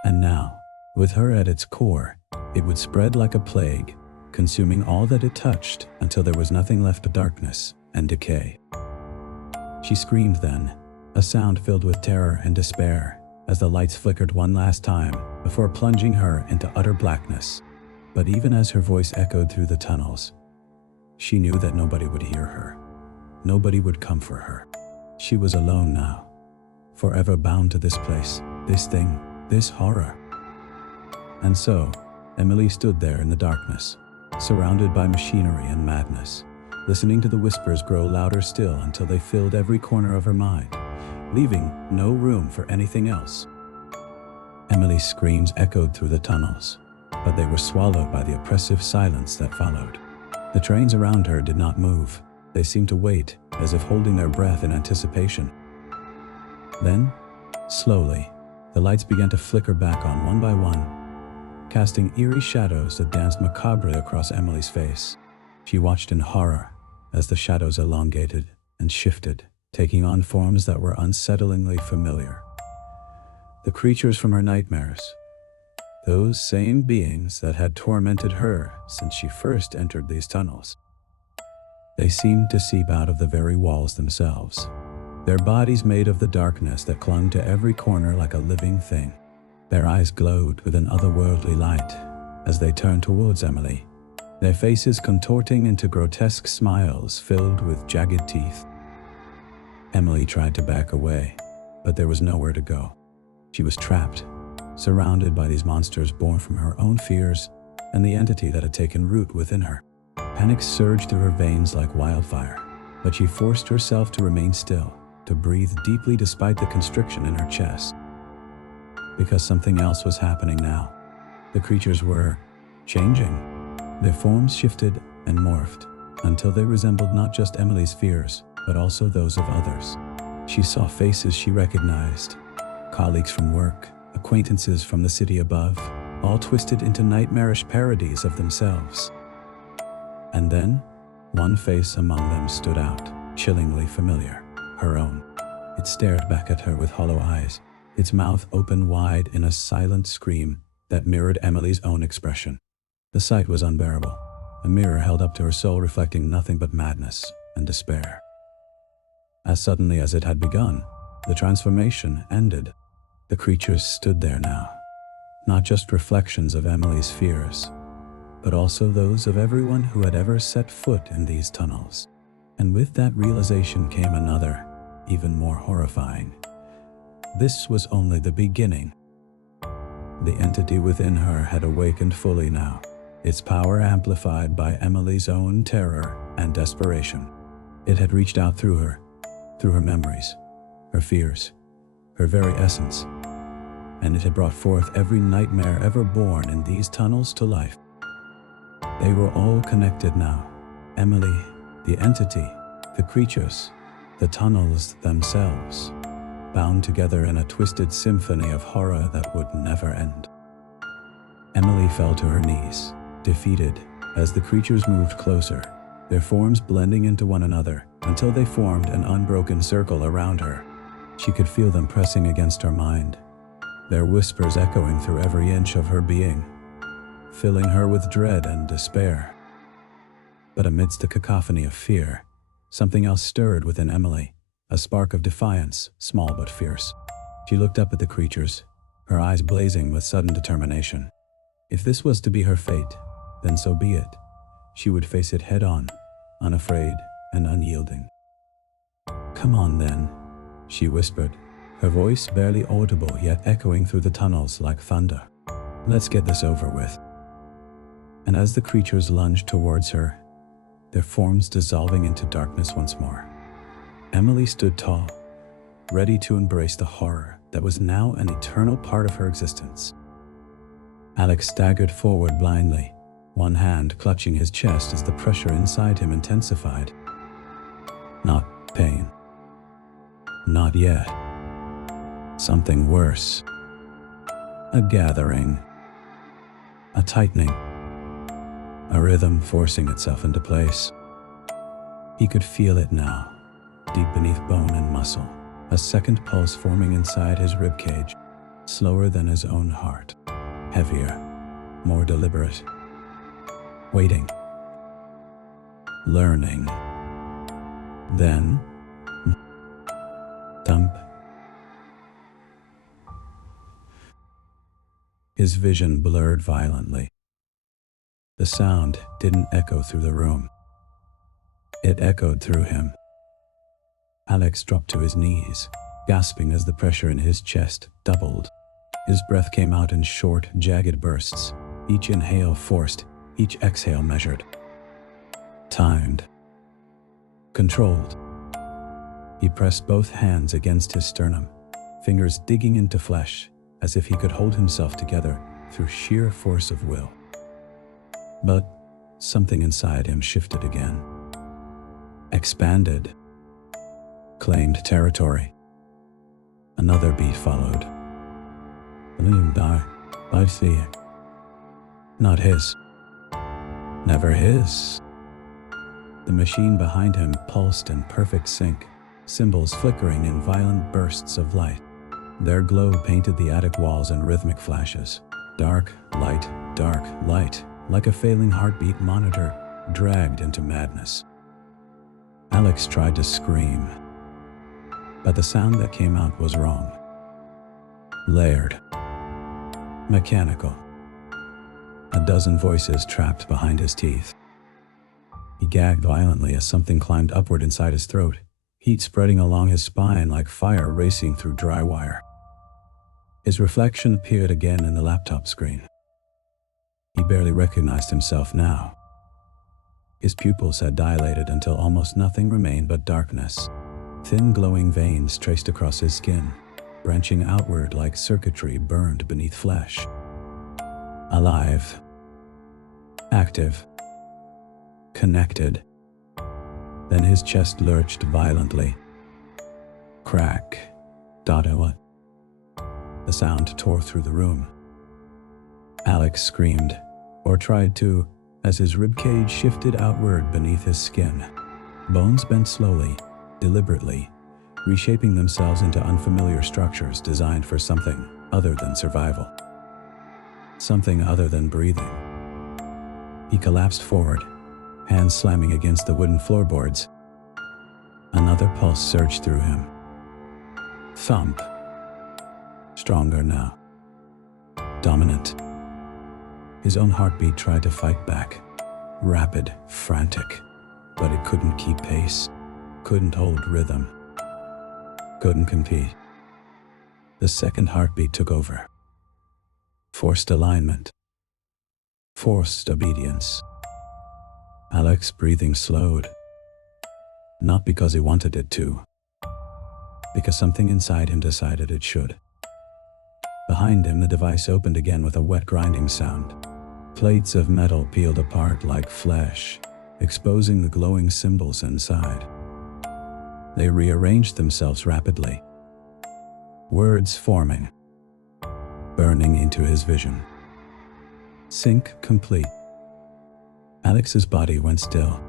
And now, with her at its core, it would spread like a plague, consuming all that it touched until there was nothing left but darkness and decay. She screamed then, a sound filled with terror and despair, as the lights flickered one last time before plunging her into utter blackness. But even as her voice echoed through the tunnels, she knew that nobody would hear her. Nobody would come for her. She was alone now, forever bound to this place, this thing, this horror. And so, Emily stood there in the darkness, surrounded by machinery and madness, listening to the whispers grow louder still until they filled every corner of her mind, leaving no room for anything else. Emily's screams echoed through the tunnels, but they were swallowed by the oppressive silence that followed. The trains around her did not move. They seemed to wait, as if holding their breath in anticipation. Then, slowly, the lights began to flicker back on one by one, casting eerie shadows that danced macabrely across Emily's face. She watched in horror as the shadows elongated and shifted, taking on forms that were unsettlingly familiar. The creatures from her nightmares, those same beings that had tormented her since she first entered these tunnels. They seemed to seep out of the very walls themselves, their bodies made of the darkness that clung to every corner like a living thing. Their eyes glowed with an otherworldly light as they turned towards Emily, their faces contorting into grotesque smiles filled with jagged teeth. Emily tried to back away, but there was nowhere to go. She was trapped, surrounded by these monsters born from her own fears and the entity that had taken root within her. Panic surged through her veins like wildfire, but she forced herself to remain still, to breathe deeply despite the constriction in her chest. Because something else was happening now. The creatures were changing. Their forms shifted and morphed until they resembled not just Emily's fears, but also those of others. She saw faces she recognized, colleagues from work, acquaintances from the city above, all twisted into nightmarish parodies of themselves. And then, one face among them stood out, chillingly familiar, her own. It stared back at her with hollow eyes, its mouth open wide in a silent scream that mirrored Emily's own expression. The sight was unbearable, a mirror held up to her soul reflecting nothing but madness and despair. As suddenly as it had begun, the transformation ended. The creatures stood there now, not just reflections of Emily's fears, but also those of everyone who had ever set foot in these tunnels. And with that realization came another, even more horrifying. This was only the beginning. The entity within her had awakened fully now, its power amplified by Emily's own terror and desperation. It had reached out through her memories, her fears, her very essence, and it had brought forth every nightmare ever born in these tunnels to life. They were all connected now. Emily, the entity, the creatures, the tunnels themselves, bound together in a twisted symphony of horror that would never end. Emily fell to her knees, defeated, as the creatures moved closer, their forms blending into one another until they formed an unbroken circle around her. She could feel them pressing against her mind, their whispers echoing through every inch of her being, filling her with dread and despair. But amidst the cacophony of fear, something else stirred within Emily, a spark of defiance, small but fierce. She looked up at the creatures, her eyes blazing with sudden determination. If this was to be her fate, then so be it. She would face it head-on, unafraid and unyielding. "Come on then," she whispered, her voice barely audible yet echoing through the tunnels like thunder. "Let's get this over with." And as the creatures lunged towards her, their forms dissolving into darkness once more, Emily stood tall, ready to embrace the horror that was now an eternal part of her existence. Alex staggered forward blindly, one hand clutching his chest as the pressure inside him intensified. Not pain. Not yet. Something worse. A gathering. A tightening. A rhythm forcing itself into place. He could feel it now, deep beneath bone and muscle, a second pulse forming inside his ribcage, slower than his own heart, heavier, more deliberate. Waiting. Learning. Then, thump. His vision blurred violently. The sound didn't echo through the room. It echoed through him. Alex dropped to his knees, gasping as the pressure in his chest doubled. His breath came out in short, jagged bursts, each inhale forced, each exhale measured. Timed. Controlled. He pressed both hands against his sternum, fingers digging into flesh, as if he could hold himself together through sheer force of will. But something inside him shifted again. Expanded. Claimed territory. Another beat followed. I see it. Not his. Never his. The machine behind him pulsed in perfect sync, symbols flickering in violent bursts of light. Their glow painted the attic walls in rhythmic flashes. Dark, light, like a failing heartbeat monitor, dragged into madness. Alex tried to scream, but the sound that came out was wrong. Layered. Mechanical. A dozen voices trapped behind his teeth. He gagged violently as something climbed upward inside his throat, heat spreading along his spine like fire racing through dry wire. His reflection appeared again in the laptop screen. He barely recognized himself now. His pupils had dilated until almost nothing remained but darkness. Thin glowing veins traced across his skin, branching outward like circuitry burned beneath flesh. Alive. Active. Connected. Then his chest lurched violently. Crack. What? The sound tore through the room. Alex screamed, or tried to, As his ribcage shifted outward beneath his skin, bones bent slowly, deliberately, reshaping themselves into unfamiliar structures designed for something other than survival. Something other than breathing. He collapsed forward, hands slamming against the wooden floorboards. Another pulse surged through him. Thump. Stronger now. Dominant. His own heartbeat tried to fight back. Rapid, frantic. But it couldn't keep pace. Couldn't hold rhythm. Couldn't compete. The second heartbeat took over. Forced alignment. Forced obedience. Alex's breathing slowed. Not because he wanted it to. Because something inside him decided it should. Behind him, the device opened again with a wet grinding sound. Plates of metal peeled apart like flesh, exposing the glowing symbols inside. They rearranged themselves rapidly. Words forming. Burning into his vision. Sync complete. Alex's body went still.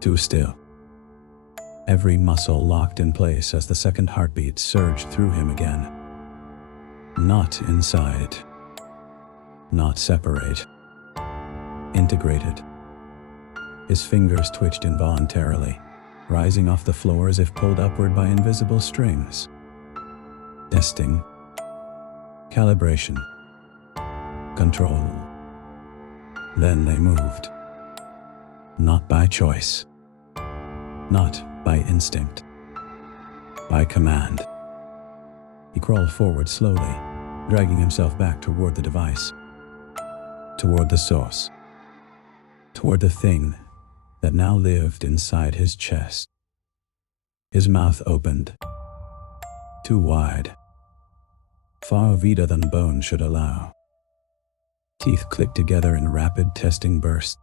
Too still. Every muscle locked in place as the second heartbeat surged through him again. Not inside. Not separate. Integrated. His fingers twitched involuntarily, rising off the floor as if pulled upward by invisible strings. Testing. Calibration. Control. Then they moved. Not by choice. Not by instinct. By command. He crawled forward slowly, dragging himself back toward the device. Toward the source. Toward the thing that now lived inside his chest. His mouth opened. Too wide. Far wider than bone should allow. Teeth clicked together in rapid testing bursts.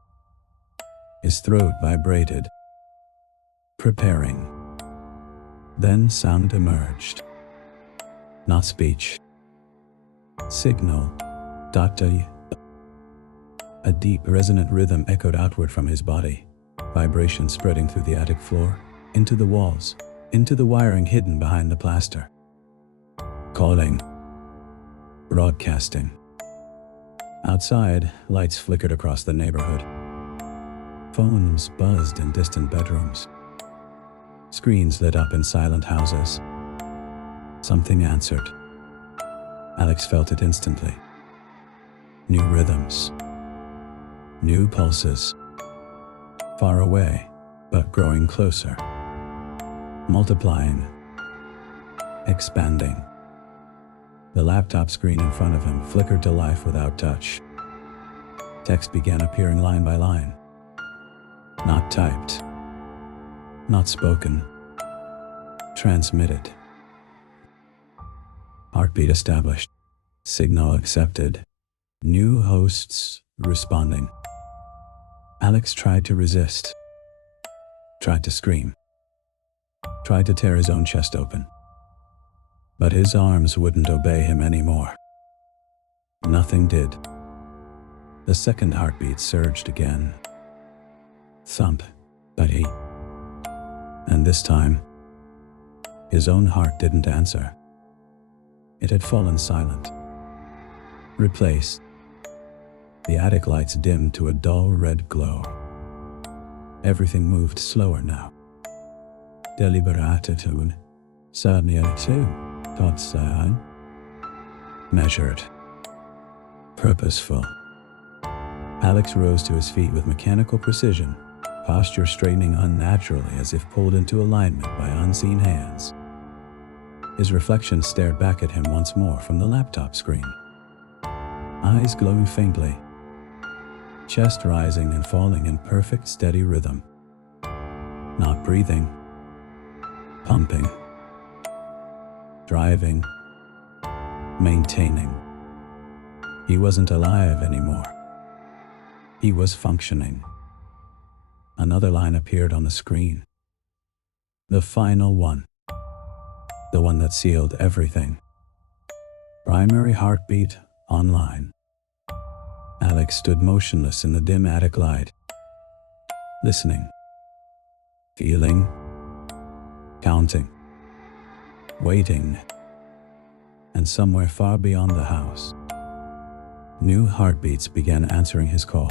His throat vibrated. Preparing. Then sound emerged. Not speech. Signal. Data. A deep, resonant rhythm echoed outward from his body, vibration spreading through the attic floor, into the walls, into the wiring hidden behind the plaster. Calling. Broadcasting. Outside, lights flickered across the neighborhood. Phones buzzed in distant bedrooms. Screens lit up in silent houses. Something answered. Alex felt it instantly. New rhythms. New pulses. Far away, but growing closer. Multiplying. Expanding. The laptop screen in front of him flickered to life without touch. Text began appearing line by line. Not typed. Not spoken. Transmitted. Heartbeat established. Signal accepted. New hosts responding. Alex tried to resist. Tried to scream. Tried to tear his own chest open. But his arms wouldn't obey him anymore. Nothing did. The second heartbeat surged again. Thump, but he. And this time, his own heart didn't answer. It had fallen silent. Replaced. The attic lights dimmed to a dull red glow. Everything moved slower now. Deliberatitude. Sadniatu. Tatsain. Measured. Purposeful. Alex rose to his feet with mechanical precision, posture straightening unnaturally as if pulled into alignment by unseen hands. His reflection stared back at him once more from the laptop screen. Eyes glowing faintly. Chest rising and falling in perfect steady rhythm. Not breathing. Pumping. Driving. Maintaining. He wasn't alive anymore. He was functioning. Another line appeared on the screen. The final one. The one that sealed everything. Primary heartbeat online. Alex stood motionless in the dim attic light, listening, feeling, counting, waiting, and somewhere far beyond the house, new heartbeats began answering his call.